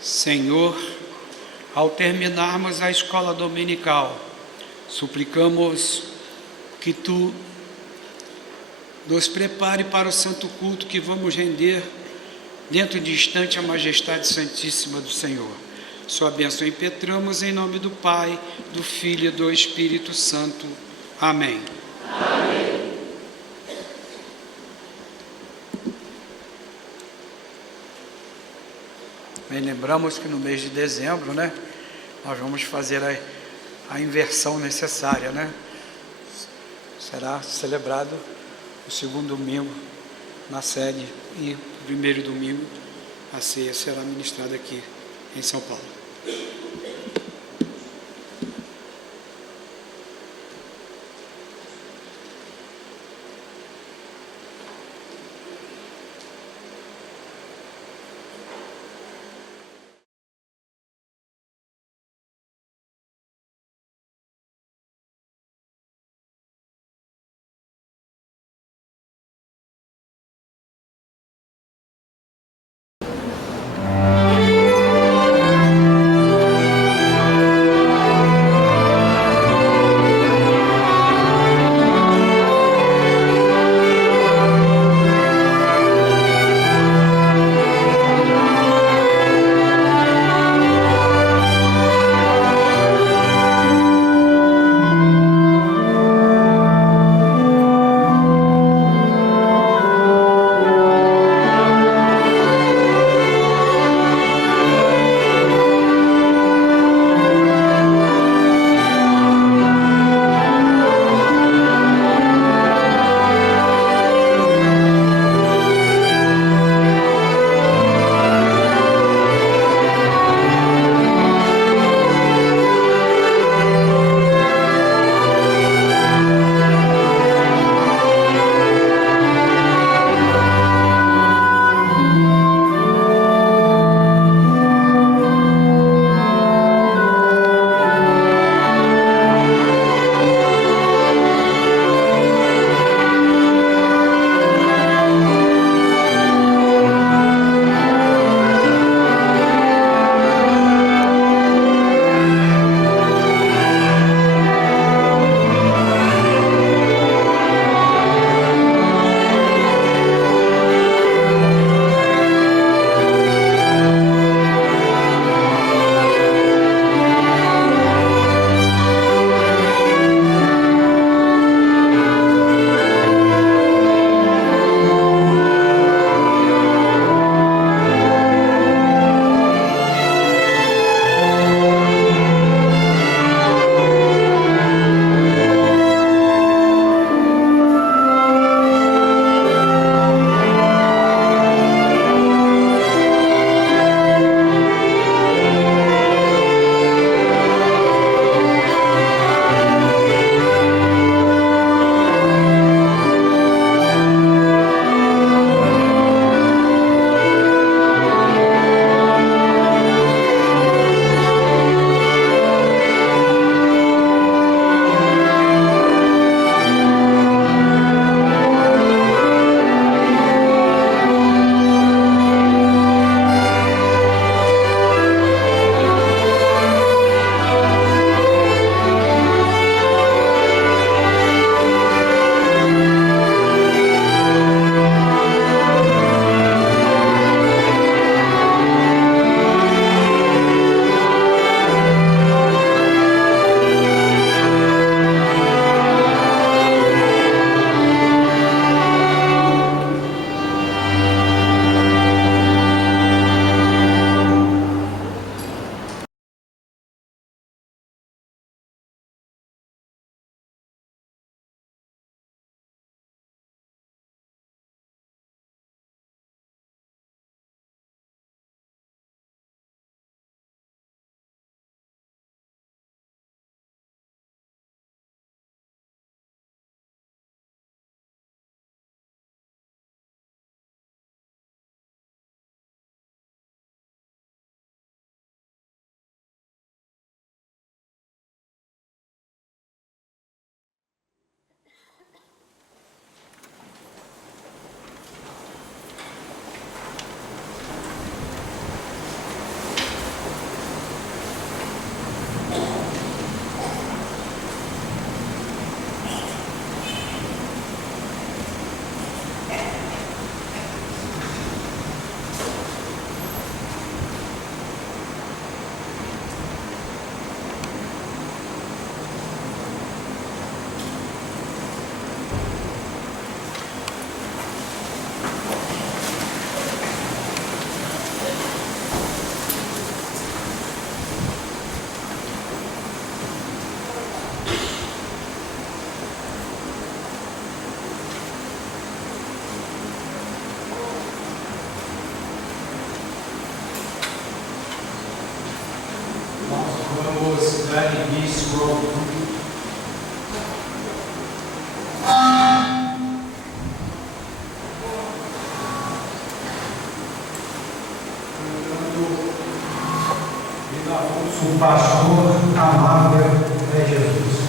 Senhor, ao terminarmos a escola dominical, suplicamos que Tu nos prepare para o santo culto que vamos render dentro de instante a majestade santíssima do Senhor. Sua bênção impetramos em nome do Pai, do Filho e do Espírito Santo. Amém. Amém. Bem, lembramos que no mês de dezembro, né, nós vamos fazer a inversão necessária, né? Será celebrado o segundo domingo na sede e o primeiro domingo a ceia será ministrada aqui em São Paulo. fosse dar início ao culto. O pastor amado é Jesus.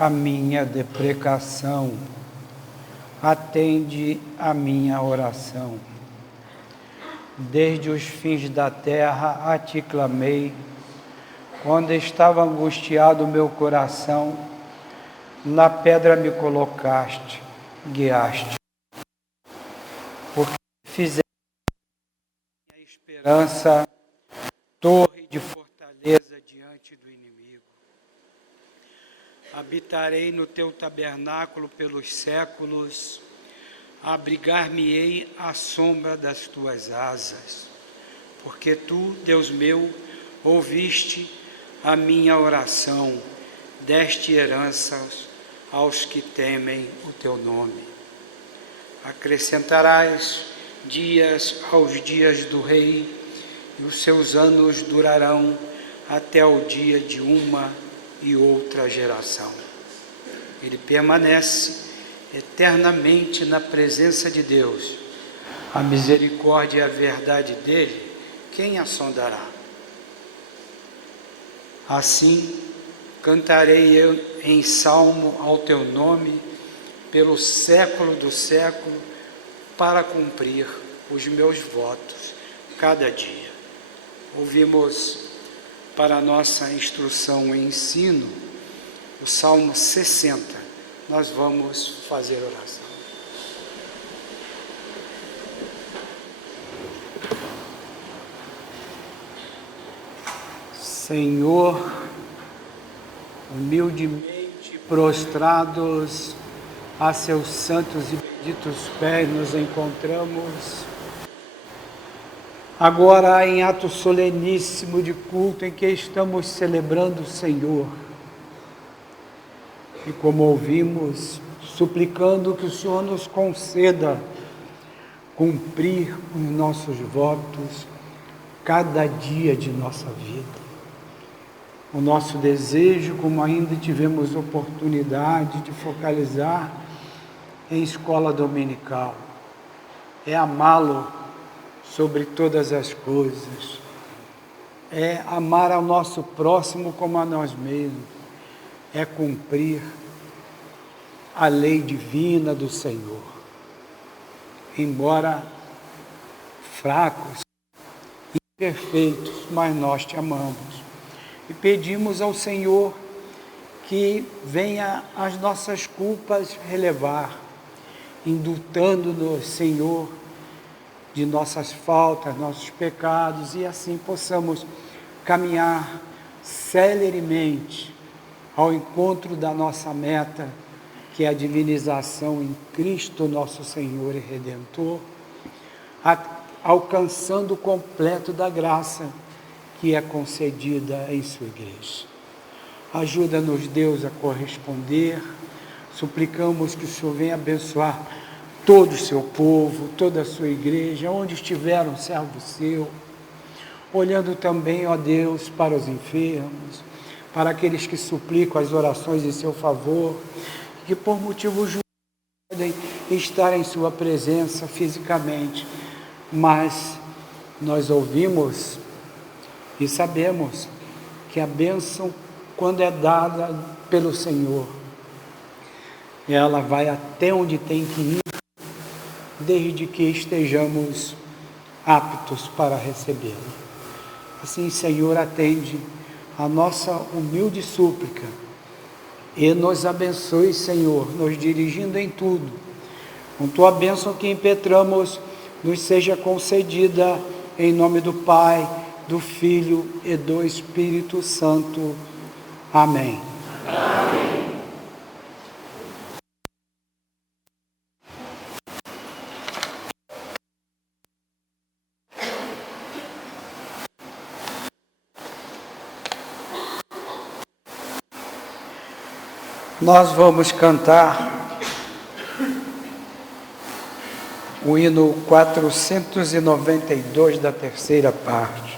a minha deprecação, atende a minha oração. Desde os fins da terra a ti clamei, quando estava angustiado o meu coração, na pedra me colocaste, guiaste. Porque fizeste a esperança torre de fortaleza diante do inimigo. Habitarei no teu tabernáculo pelos séculos, abrigar-me-ei à sombra das tuas asas, porque tu, Deus meu, ouviste a minha oração, deste herança aos que temem o teu nome. Acrescentarás dias aos dias do rei, e os seus anos durarão até o dia de uma e outra geração. Ele permanece eternamente na presença de Deus. A misericórdia e a verdade dele, quem a sondará? Assim, cantarei eu em salmo ao teu nome, pelo século do século, para cumprir os meus votos cada dia. Ouvimos para a nossa instrução e ensino o Salmo 60. Nós vamos fazer oração. Senhor, humildemente prostrados a seus santos e benditos pés nos encontramos, agora em ato soleníssimo de culto em que estamos celebrando o Senhor. E como ouvimos, suplicando que o Senhor nos conceda cumprir os nossos votos cada dia de nossa vida. O nosso desejo, como ainda tivemos oportunidade de focalizar em escola dominical, é amá-lo sobre todas as coisas, é amar ao nosso próximo como a nós mesmos, é cumprir a lei divina do Senhor. Embora fracos, imperfeitos, mas nós te amamos. E pedimos ao Senhor que venha as nossas culpas relevar, indultando-nos, Senhor, de nossas faltas, nossos pecados, e assim possamos caminhar celeremente ao encontro da nossa meta, que é a divinização em Cristo nosso Senhor e Redentor, alcançando o completo da graça que é concedida em sua igreja. Ajuda-nos, Deus, a corresponder. Suplicamos que o Senhor venha abençoar todo o seu povo, toda a sua igreja, onde estiver um servo seu, olhando também, ó Deus, para os enfermos, para aqueles que suplicam as orações em seu favor, que por motivos justos podem estar em sua presença fisicamente, mas nós ouvimos e sabemos que a bênção, quando é dada pelo Senhor, ela vai até onde tem que ir, desde que estejamos aptos para recebê-la. Assim, Senhor, atende a nossa humilde súplica e nos abençoe, Senhor, nos dirigindo em tudo. Com tua bênção que impetramos, nos seja concedida em nome do Pai, do Filho e do Espírito Santo. Amém. Amém. Nós vamos cantar o hino 492 da terceira parte. Amém.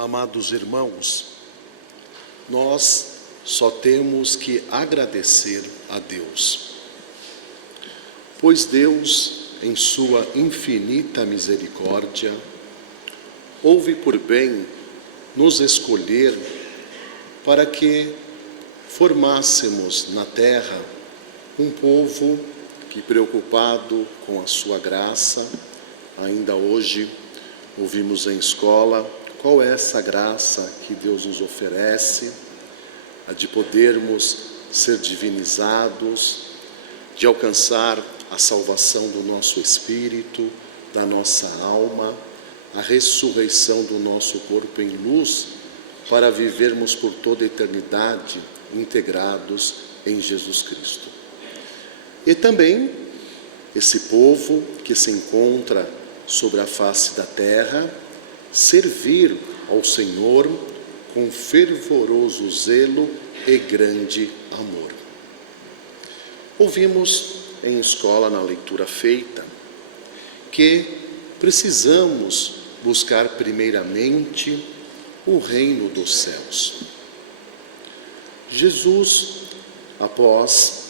Amados irmãos, nós só temos que agradecer a Deus, pois Deus, em sua infinita misericórdia, houve por bem nos escolher para que formássemos na terra um povo que, preocupado com a sua graça, ainda hoje ouvimos em escola qual é essa graça que Deus nos oferece, a de podermos ser divinizados, de alcançar a salvação do nosso espírito, da nossa alma, a ressurreição do nosso corpo em luz, para vivermos por toda a eternidade integrados em Jesus Cristo. E também esse povo que se encontra sobre a face da terra, servir ao Senhor com fervoroso zelo e grande amor. Ouvimos em escola, na leitura feita, que precisamos buscar primeiramente o reino dos céus. Jesus, após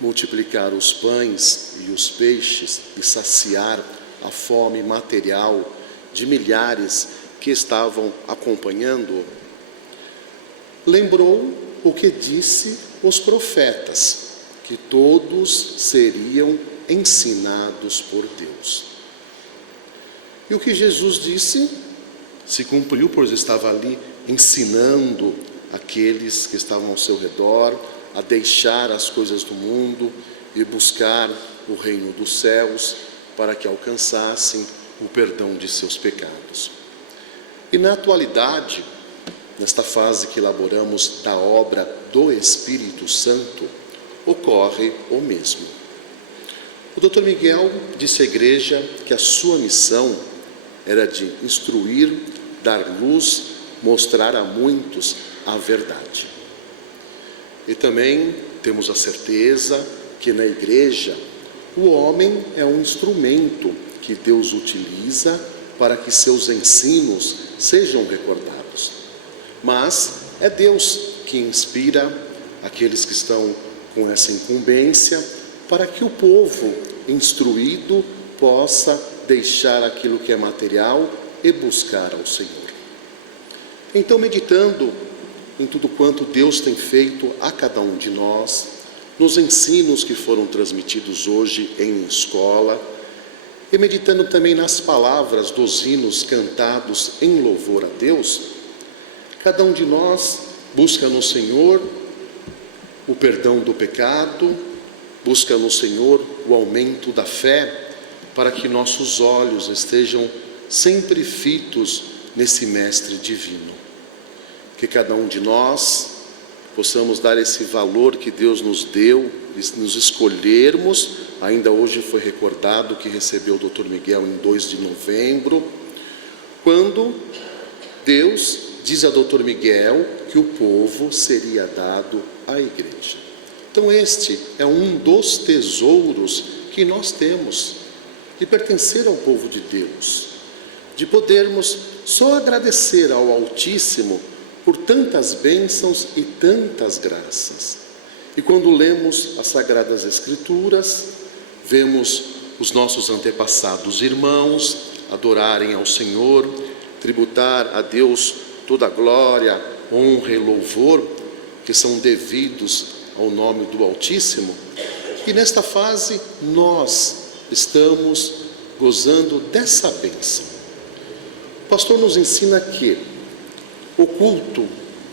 multiplicar os pães e os peixes e saciar a fome material de milhares que estavam acompanhando-o, lembrou o que disse os profetas, que todos seriam ensinados por Deus. E o que Jesus disse se cumpriu, pois estava ali ensinando aqueles que estavam ao seu redor a deixar as coisas do mundo e buscar o reino dos céus para que alcançassem o perdão de seus pecados. E na atualidade, nesta fase que elaboramos da obra do Espírito Santo, ocorre o mesmo. O Dr. Miguel disse à igreja que a sua missão era de instruir, dar luz, mostrar a muitos a verdade. E também temos a certeza que na igreja o homem é um instrumento que Deus utiliza para que seus ensinos sejam recordados. Mas é Deus que inspira aqueles que estão com essa incumbência para que o povo instruído possa deixar aquilo que é material e buscar ao Senhor. Então, meditando em tudo quanto Deus tem feito a cada um de nós, nos ensinos que foram transmitidos hoje em escola, e meditando também nas palavras dos hinos cantados em louvor a Deus, cada um de nós busca no Senhor o perdão do pecado, busca no Senhor o aumento da fé, para que nossos olhos estejam sempre fitos nesse Mestre Divino. Que cada um de nós possamos dar esse valor que Deus nos deu, nos escolhermos. Ainda hoje foi recordado que recebeu o Dr. Miguel em 2 de novembro, quando Deus diz a Dr. Miguel que o povo seria dado à igreja. Então este é um dos tesouros que nós temos, de pertencer ao povo de Deus, de podermos só agradecer ao Altíssimo por tantas bênçãos e tantas graças. E quando lemos as Sagradas Escrituras, vemos os nossos antepassados irmãos adorarem ao Senhor, tributar a Deus toda a glória, honra e louvor que são devidos ao nome do Altíssimo. E nesta fase nós estamos gozando dessa bênção. O pastor nos ensina que o culto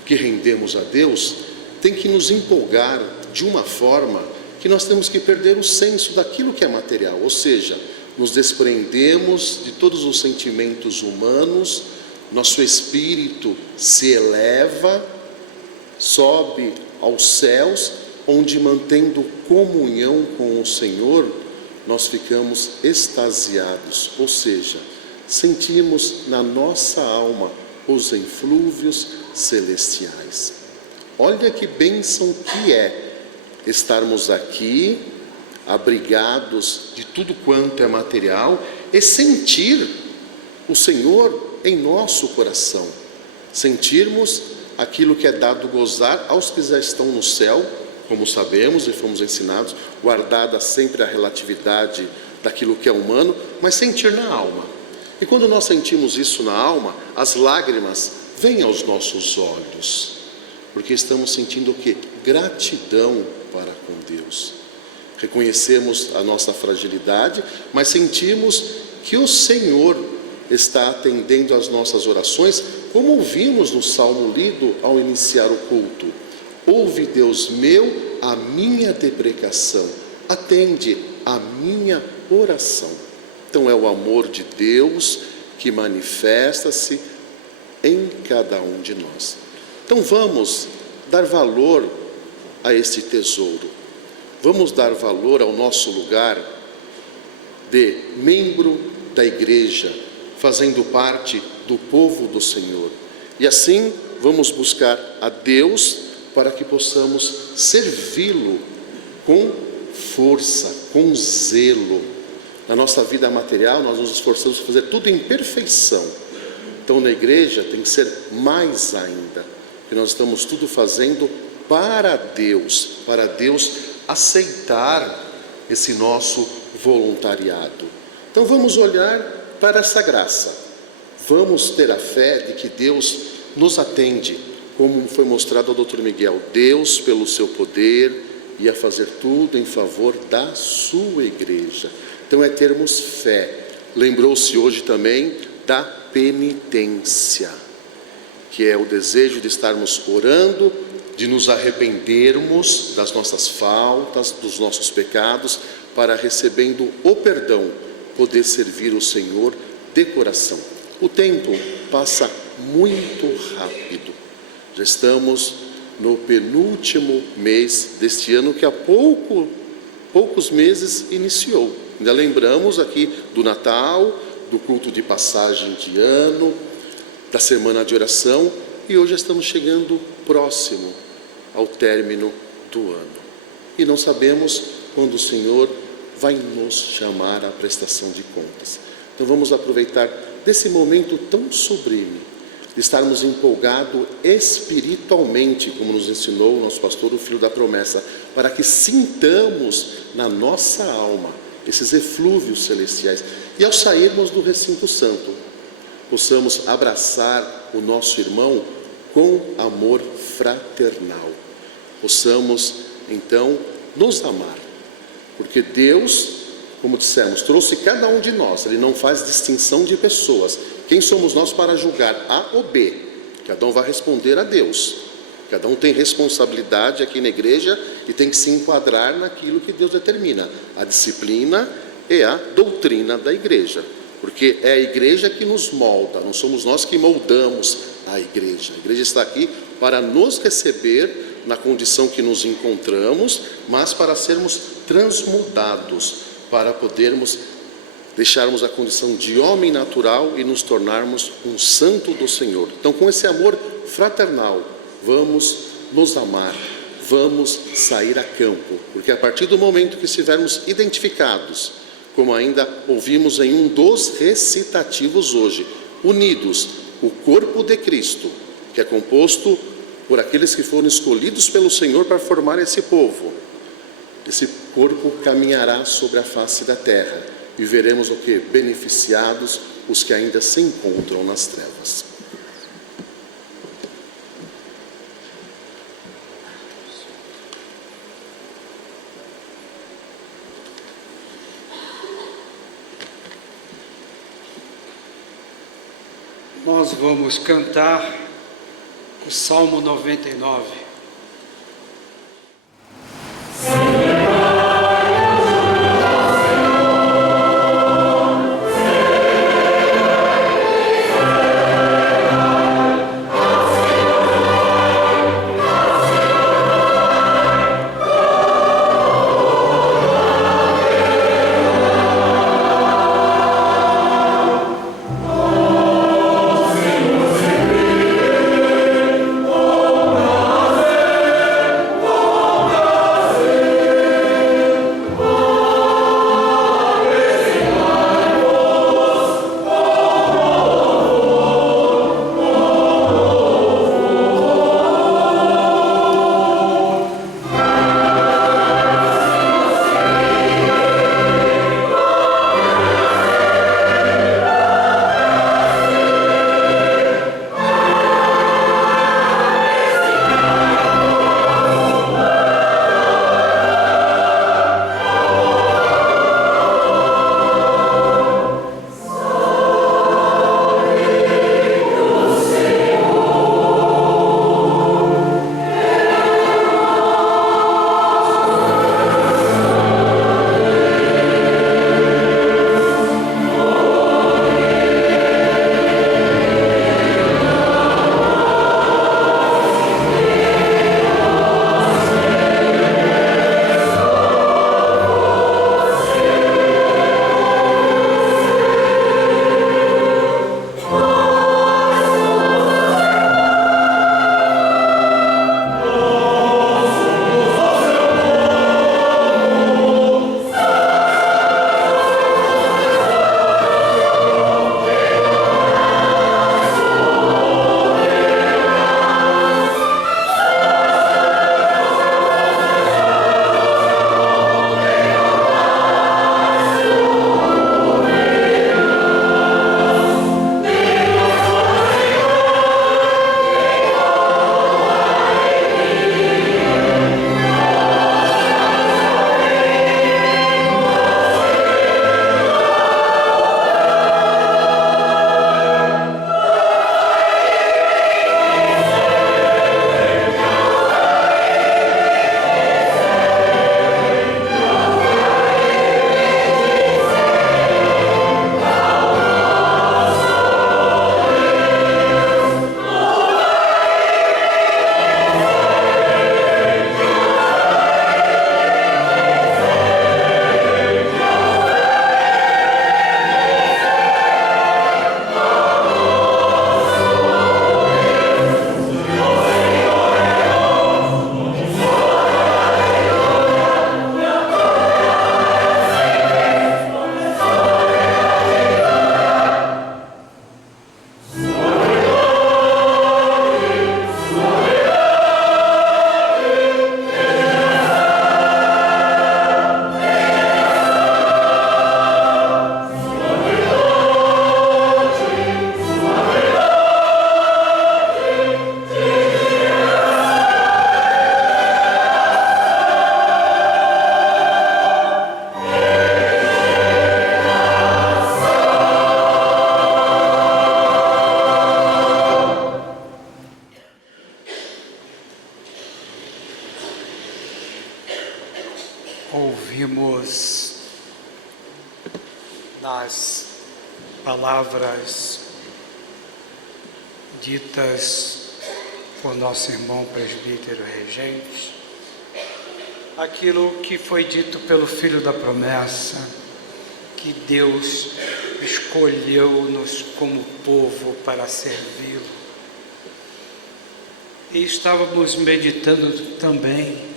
que rendemos a Deus tem que nos empolgar de uma forma que nós temos que perder o senso daquilo que é material, ou seja, nos desprendemos de todos os sentimentos humanos, nosso espírito se eleva, sobe aos céus, onde, mantendo comunhão com o Senhor, nós ficamos extasiados, ou seja, sentimos na nossa alma os eflúvios celestiais. Olha que bênção que é estarmos aqui, abrigados de tudo quanto é material, e sentir o Senhor em nosso coração, sentirmos aquilo que é dado gozar aos que já estão no céu, como sabemos e fomos ensinados, guardada sempre a relatividade daquilo que é humano, mas sentir na alma. E quando nós sentimos isso na alma, as lágrimas vêm aos nossos olhos, porque estamos sentindo o quê? Gratidão para com Deus. Reconhecemos a nossa fragilidade, mas sentimos que o Senhor está atendendo às nossas orações, como ouvimos no salmo lido ao iniciar o culto. Ouve, Deus meu, a minha deprecação, atende a minha oração. Então é o amor de Deus que manifesta-se em cada um de nós. Então vamos dar valor a este tesouro. Vamos dar valor ao nosso lugar de membro da igreja, fazendo parte do povo do Senhor. E assim vamos buscar a Deus para que possamos servi-lo com força, com zelo. Na nossa vida material, nós nos esforçamos por fazer tudo em perfeição. Então, na igreja tem que ser mais ainda, porque nós estamos tudo fazendo para Deus aceitar esse nosso voluntariado. Então, vamos olhar para essa graça. Vamos ter a fé de que Deus nos atende, como foi mostrado ao Dr. Miguel. Deus, pelo seu poder, ia fazer tudo em favor da sua igreja. Então é termos fé. Lembrou-se hoje também da penitência, que é o desejo de estarmos orando, de nos arrependermos das nossas faltas, dos nossos pecados, para, recebendo o perdão, poder servir o Senhor de coração. O tempo passa muito rápido. Já estamos no penúltimo mês deste ano, que há poucos meses iniciou. Ainda lembramos aqui do Natal, do culto de passagem de ano, da semana de oração, e hoje estamos chegando próximo ao término do ano. E não sabemos quando o Senhor vai nos chamar à prestação de contas. Então vamos aproveitar desse momento tão sublime, de estarmos empolgados espiritualmente, como nos ensinou o nosso pastor, o Filho da Promessa, para que sintamos na nossa alma esses eflúvios celestiais. E ao sairmos do recinto santo, possamos abraçar o nosso irmão com amor fraternal. Possamos, então, nos amar. Porque Deus, como dissemos, trouxe cada um de nós. Ele não faz distinção de pessoas. Quem somos nós para julgar A ou B? Cada um vai responder a Deus. Cada um tem responsabilidade aqui na igreja e tem que se enquadrar naquilo que Deus determina. A disciplina é a doutrina da igreja, porque é a igreja que nos molda, não somos nós que moldamos a igreja. A igreja está aqui para nos receber na condição que nos encontramos, mas para sermos transmudados, para podermos deixarmos a condição de homem natural e nos tornarmos um santo do Senhor. Então, com esse amor fraternal, vamos nos amar, vamos sair a campo, porque a partir do momento que estivermos identificados, como ainda ouvimos em um dos recitativos hoje, unidos, o corpo de Cristo, que é composto por aqueles que foram escolhidos pelo Senhor para formar esse povo, esse corpo caminhará sobre a face da terra e veremos o que? Beneficiados os que ainda se encontram nas trevas. Nós vamos cantar o Salmo 99. Oh Ouvimos das palavras ditas por nosso irmão presbítero regente, aquilo que foi dito pelo Filho da Promessa, que Deus escolheu-nos como povo para servi-lo. E estávamos meditando também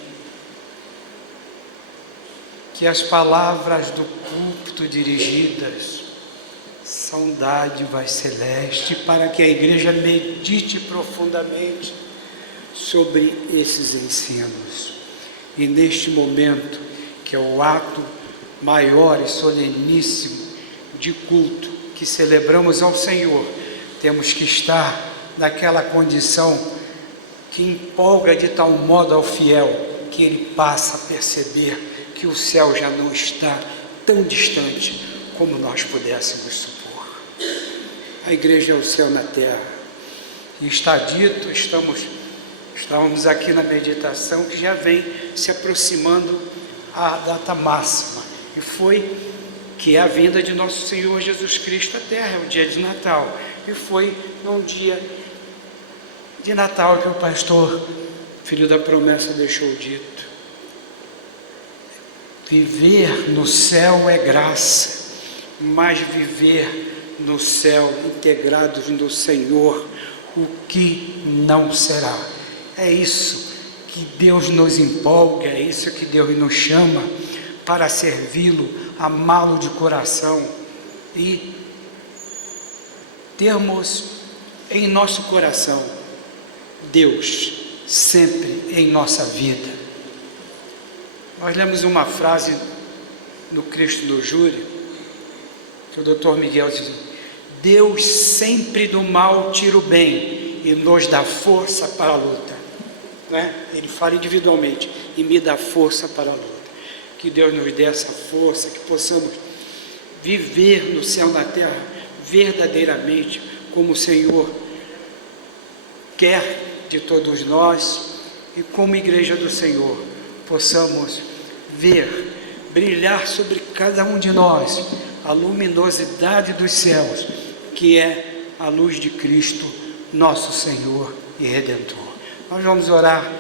que as palavras do púlpito dirigidas são dádivas celestes para que a igreja medite profundamente sobre esses ensinos. E neste momento, que é o ato maior e soleníssimo de culto que celebramos ao Senhor, temos que estar naquela condição que empolga de tal modo ao fiel que ele passa a perceber que o céu já não está tão distante como nós pudéssemos supor. A igreja é o céu na terra. E está dito, estávamos aqui na meditação, que já vem se aproximando a data máxima. E foi que é a vinda de nosso Senhor Jesus Cristo à terra, é o dia de Natal. E foi num dia de Natal que o pastor, Filho da Promessa, deixou dito: viver no céu é graça, mas viver no céu integrados no Senhor, o que não será. É isso que Deus nos empolga, é isso que Deus nos chama para servi-lo, amá-lo de coração e termos em nosso coração Deus sempre em nossa vida. Nós lemos uma frase no Cristo do Júri, que o Dr. Miguel diz: Deus sempre do mal tira o bem e nos dá força para a luta. Né? Ele fala individualmente e me dá força para a luta. Que Deus nos dê essa força, que possamos viver no céu na terra verdadeiramente como o Senhor quer de todos nós, e como igreja do Senhor possamos ver brilhar sobre cada um de nós a luminosidade dos céus, que é a luz de Cristo, nosso Senhor e Redentor. Nós vamos orar.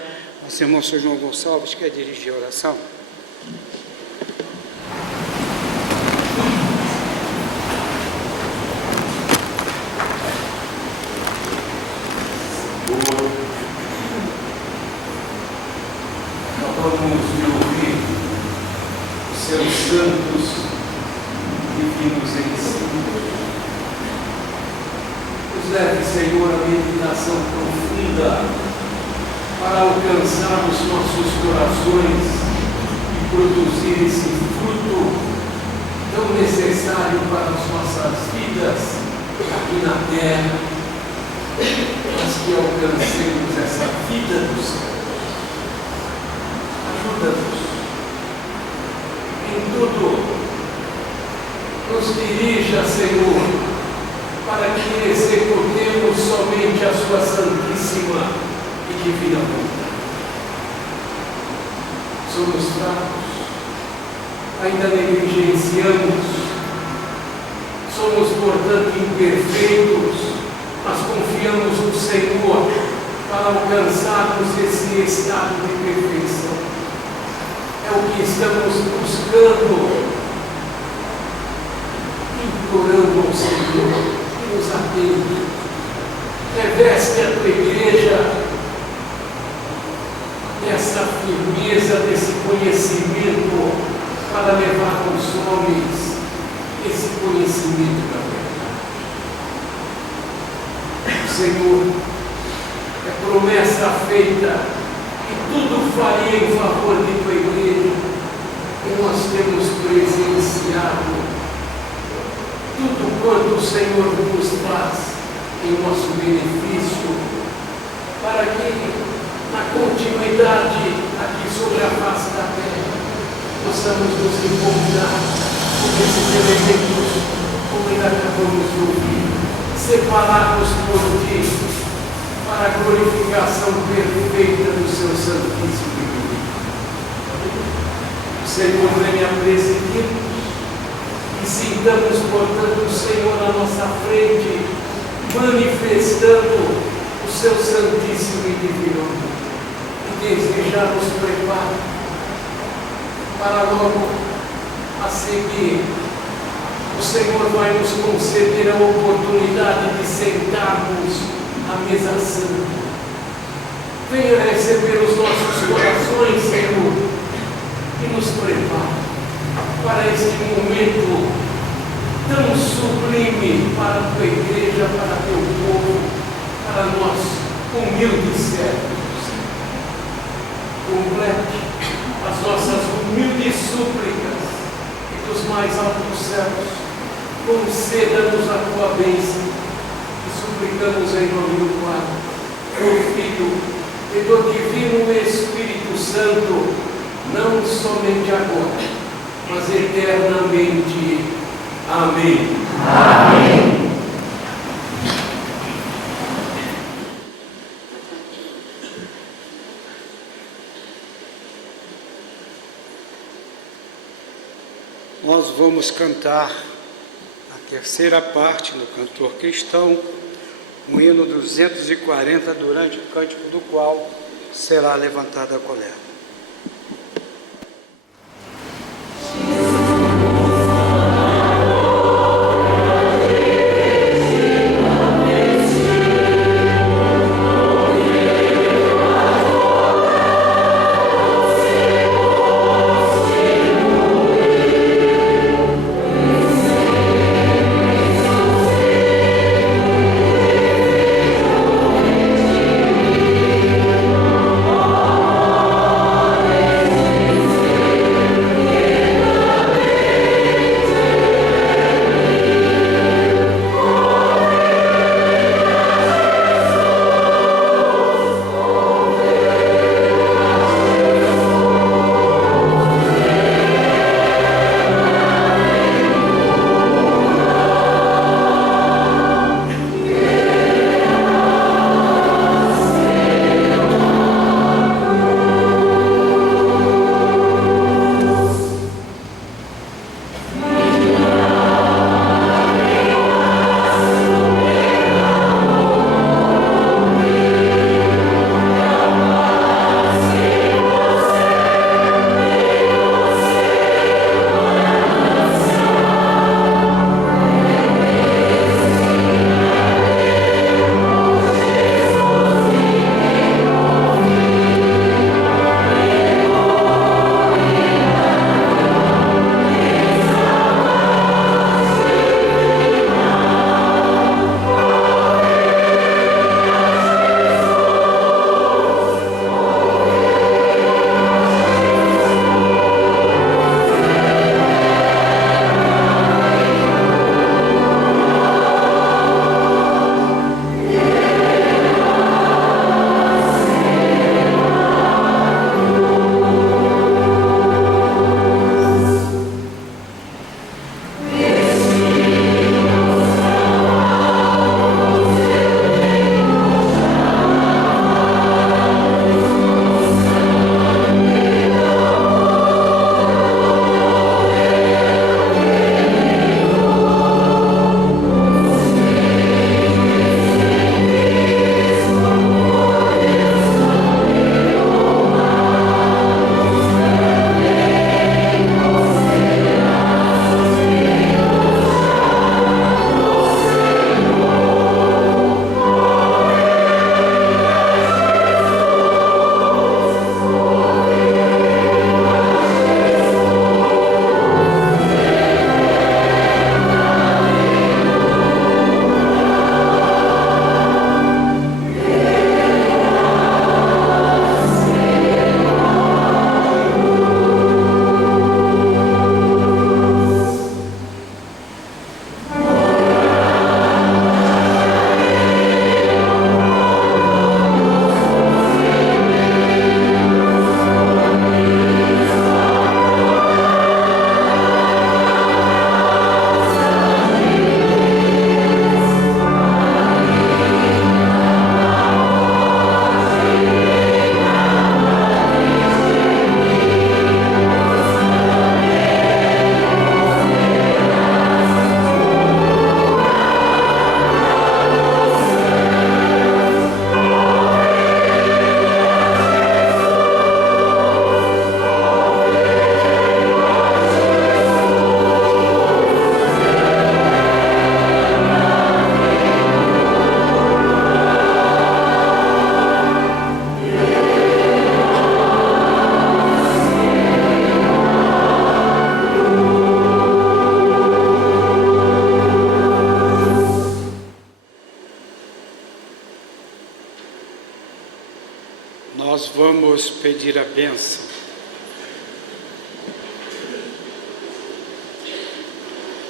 Nosso irmão Sr. João Gonçalves quer dirigir a oração. Acabamos de ouvir os seus santos divinos ensinos. Nos leve, Senhor, a meditação profunda para alcançarmos nossos corações e produzir esse fruto tão necessário para as nossas vidas aqui na terra, mas que alcancemos essa vida do céu. Ajuda-nos em tudo, nos dirija, Senhor, para que executemos somente a Sua santíssima e divina vontade. Somos fracos, ainda negligenciamos, somos, portanto, imperfeitos, mas confiamos no Senhor para alcançarmos esse estado de perfeição. É o que estamos buscando, implorando ao Senhor que nos atenda. Reveste a tua igreja dessa firmeza, desse conhecimento, para levar aos homens esse conhecimento da verdade. O Senhor é promessa feita que tudo faria em favor de tua igreja, e nós temos presenciado tudo quanto o Senhor nos faz em nosso benefício, para que na continuidade aqui sobre a face da terra possamos nos encontrar com esses elementos, como ainda acabamos de ouvir, separados por ti, para a glorificação perfeita do seu santíssimo nome. O Senhor venha presidir e sintamos, portanto, o Senhor à nossa frente, manifestando o seu santíssimo e divino amor. E desejamos preparo para logo a seguir. O Senhor vai nos conceder a oportunidade de sentarmos à mesa santa. Venha receber os nossos corações, Senhor, e nos prepare para este momento tão sublime para a tua igreja, para teu povo, para nós, humildes servos. Complete as nossas humildes súplicas e dos mais altos céus. Conceda-nos a tua bênção e suplicamos em nome do Pai, do Filho e do Divino Espírito Santo, não somente agora, mas eternamente. Amém. Amém. Nós vamos cantar a terceira parte no cantor cristão, o hino 240, durante o cântico do qual será levantada a colher. Amém.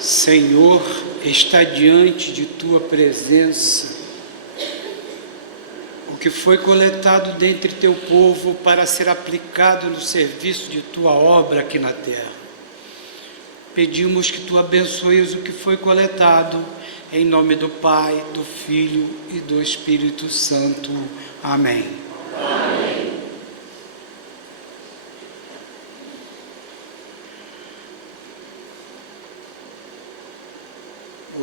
Senhor, está diante de tua presença o que foi coletado dentre teu povo para ser aplicado no serviço de tua obra aqui na terra. Pedimos que tu abençoes o que foi coletado, em nome do Pai, do Filho e do Espírito Santo. Amém. Amém.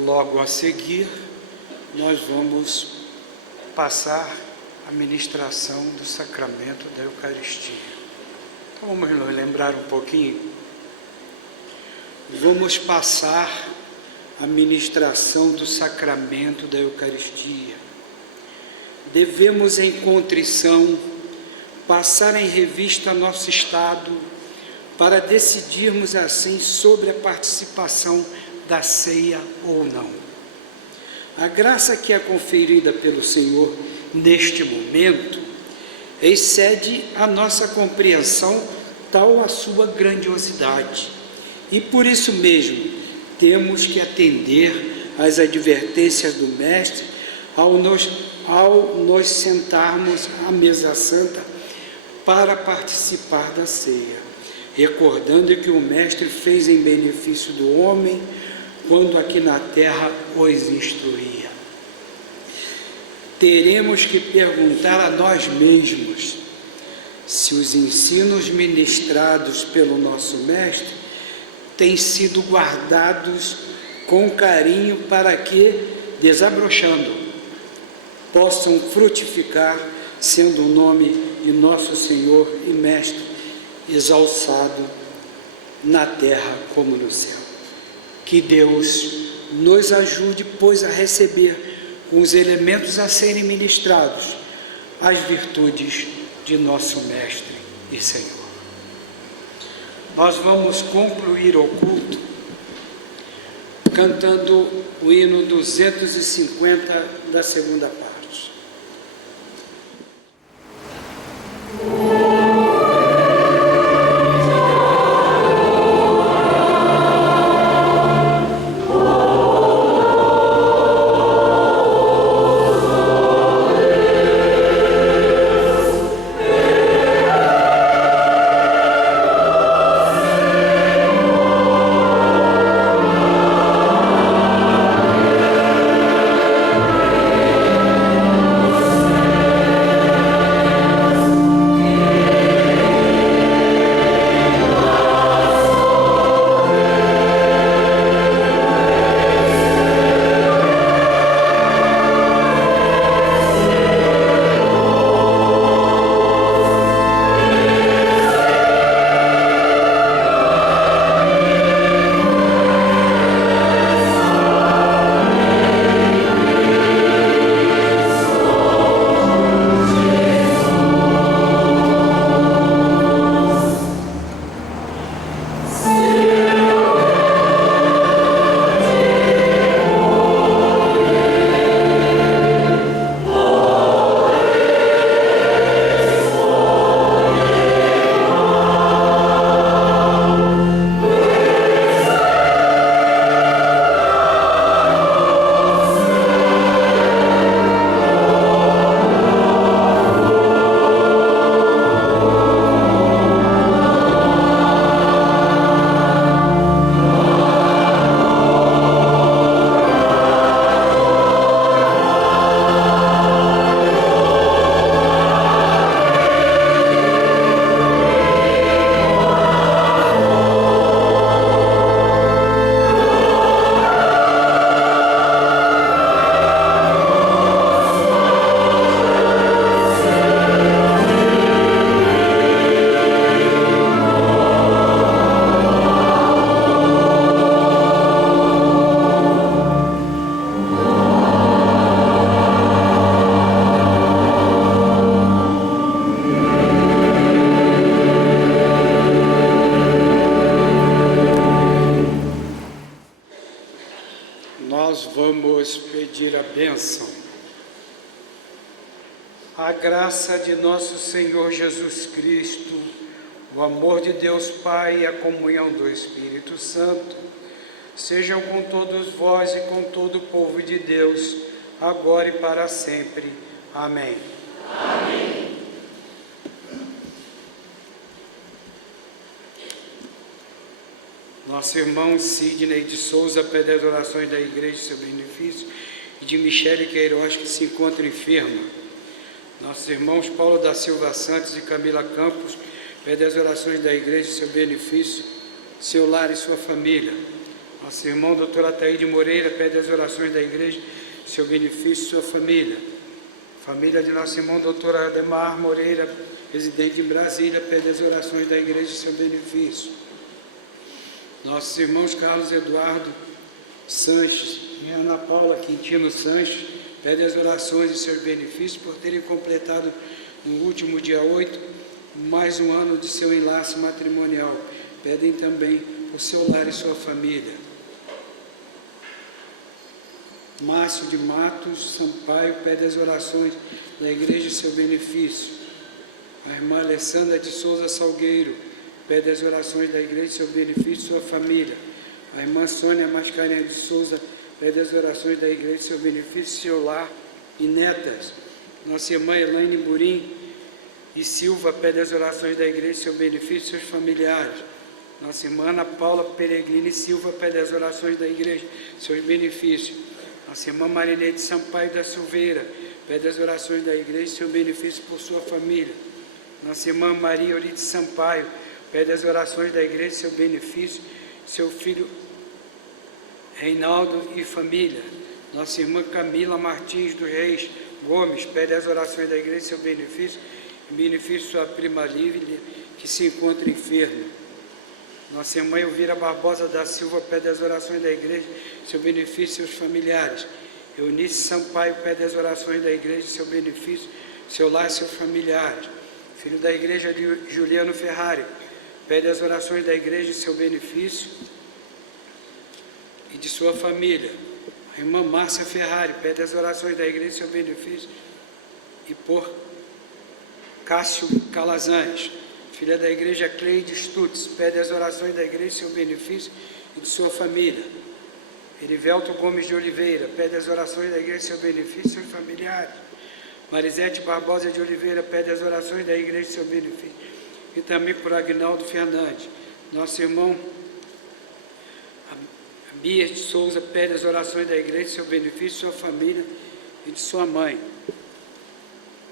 Logo a seguir, nós vamos passar a ministração do sacramento da Eucaristia. Então vamos nos lembrar um pouquinho. Vamos passar a ministração do sacramento da Eucaristia. Devemos, em contrição, passar em revista nosso estado para decidirmos assim sobre a participação da ceia ou não. A graça que é conferida pelo Senhor neste momento excede a nossa compreensão, tal a sua grandiosidade. E por isso mesmo temos que atender às advertências do Mestre ao nos sentarmos à mesa santa para participar da ceia, recordando que o Mestre fez em benefício do homem quando aqui na terra os instruía. Teremos que perguntar a nós mesmos se os ensinos ministrados pelo nosso Mestre têm sido guardados com carinho para que, desabrochando, possam frutificar, sendo o nome de nosso Senhor e Mestre exalçado na terra como no céu. Que Deus nos ajude, pois, a receber com os elementos a serem ministrados as virtudes de nosso Mestre e Senhor. Nós vamos concluir o culto cantando o hino 250 da segunda parte. bênção. A graça de nosso Senhor Jesus Cristo, o amor de Deus Pai e a comunhão do Espírito Santo sejam com todos vós e com todo o povo de Deus, agora e para sempre. Amém. Amém. Nosso irmão Sidney de Souza pede as orações da igreja, seu benefício, e de Michele Queiroz, que se encontra enferma. Nossos irmãos Paulo da Silva Santos e Camila Campos pedem as orações da igreja, seu benefício, seu lar e sua família. Nosso irmão doutor Ataíde Moreira pede as orações da igreja, seu benefício, sua família. Família de nosso irmão doutor Ademar Moreira, residente em Brasília, pede as orações da igreja, seu benefício. Nossos irmãos Carlos Eduardo Sanches e Ana Paula Quintino Sanches pedem as orações e seus benefícios por terem completado no último dia 8 mais um ano de seu enlace matrimonial. Pedem também por seu lar e sua família. Márcio de Matos Sampaio pede as orações da igreja e seu benefício. A irmã Alessandra de Souza Salgueiro pede as orações da igreja, seu benefício, sua família. A irmã Sônia Mascarenhas de Souza pede as orações da igreja, seu benefício, seu lar e netas. Nossa irmã Elaine Burim e Silva pede as orações da igreja, seu benefício, seus familiares. Nossa irmã Ana Paula Peregrini Silva pede as orações da igreja, seus benefícios. Nossa irmã Marinete Sampaio da Silveira pede as orações da igreja, seu benefício por sua família. Nossa irmã Maria Euridice Sampaio pede as orações da igreja, seu benefício, seu filho Reinaldo e família. Nossa irmã Camila Martins dos Reis Gomes pede as orações da igreja, seu benefício, e benefício sua prima Lívia, que se encontra enferma. Nossa irmã Elvira Barbosa da Silva pede as orações da igreja, seu benefício, seus familiares. Eunice Sampaio pede as orações da igreja, seu benefício, seu lar e seus familiares. Filho da igreja de Juliano Ferrari pede as orações da igreja, seu benefício e de sua família. A irmã Márcia Ferrari pede as orações da igreja, seu benefício e por Cássio Calazans. Filha da igreja Cleide Stutz pede as orações da igreja, seu benefício e de sua família. Erivelto Gomes de Oliveira pede as orações da igreja, seu benefício e seus familiares. Marisete Barbosa de Oliveira pede as orações da igreja, seu benefício e também por Agnaldo Fernandes. Nosso irmão Bia de Souza pede as orações da igreja, seu benefício, sua família e de sua mãe.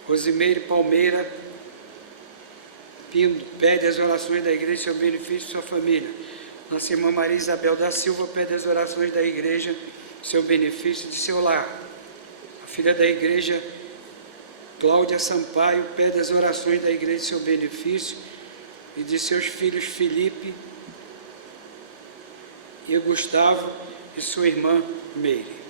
Rosimeire Palmeira Pindo pede as orações da igreja, seu benefício, sua família. Nossa irmã Maria Isabel da Silva pede as orações da igreja, seu benefício e de seu lar. A filha da igreja Cláudia Sampaio pede as orações da igreja, seu benefício e de seus filhos Felipe e Gustavo e sua irmã Meire.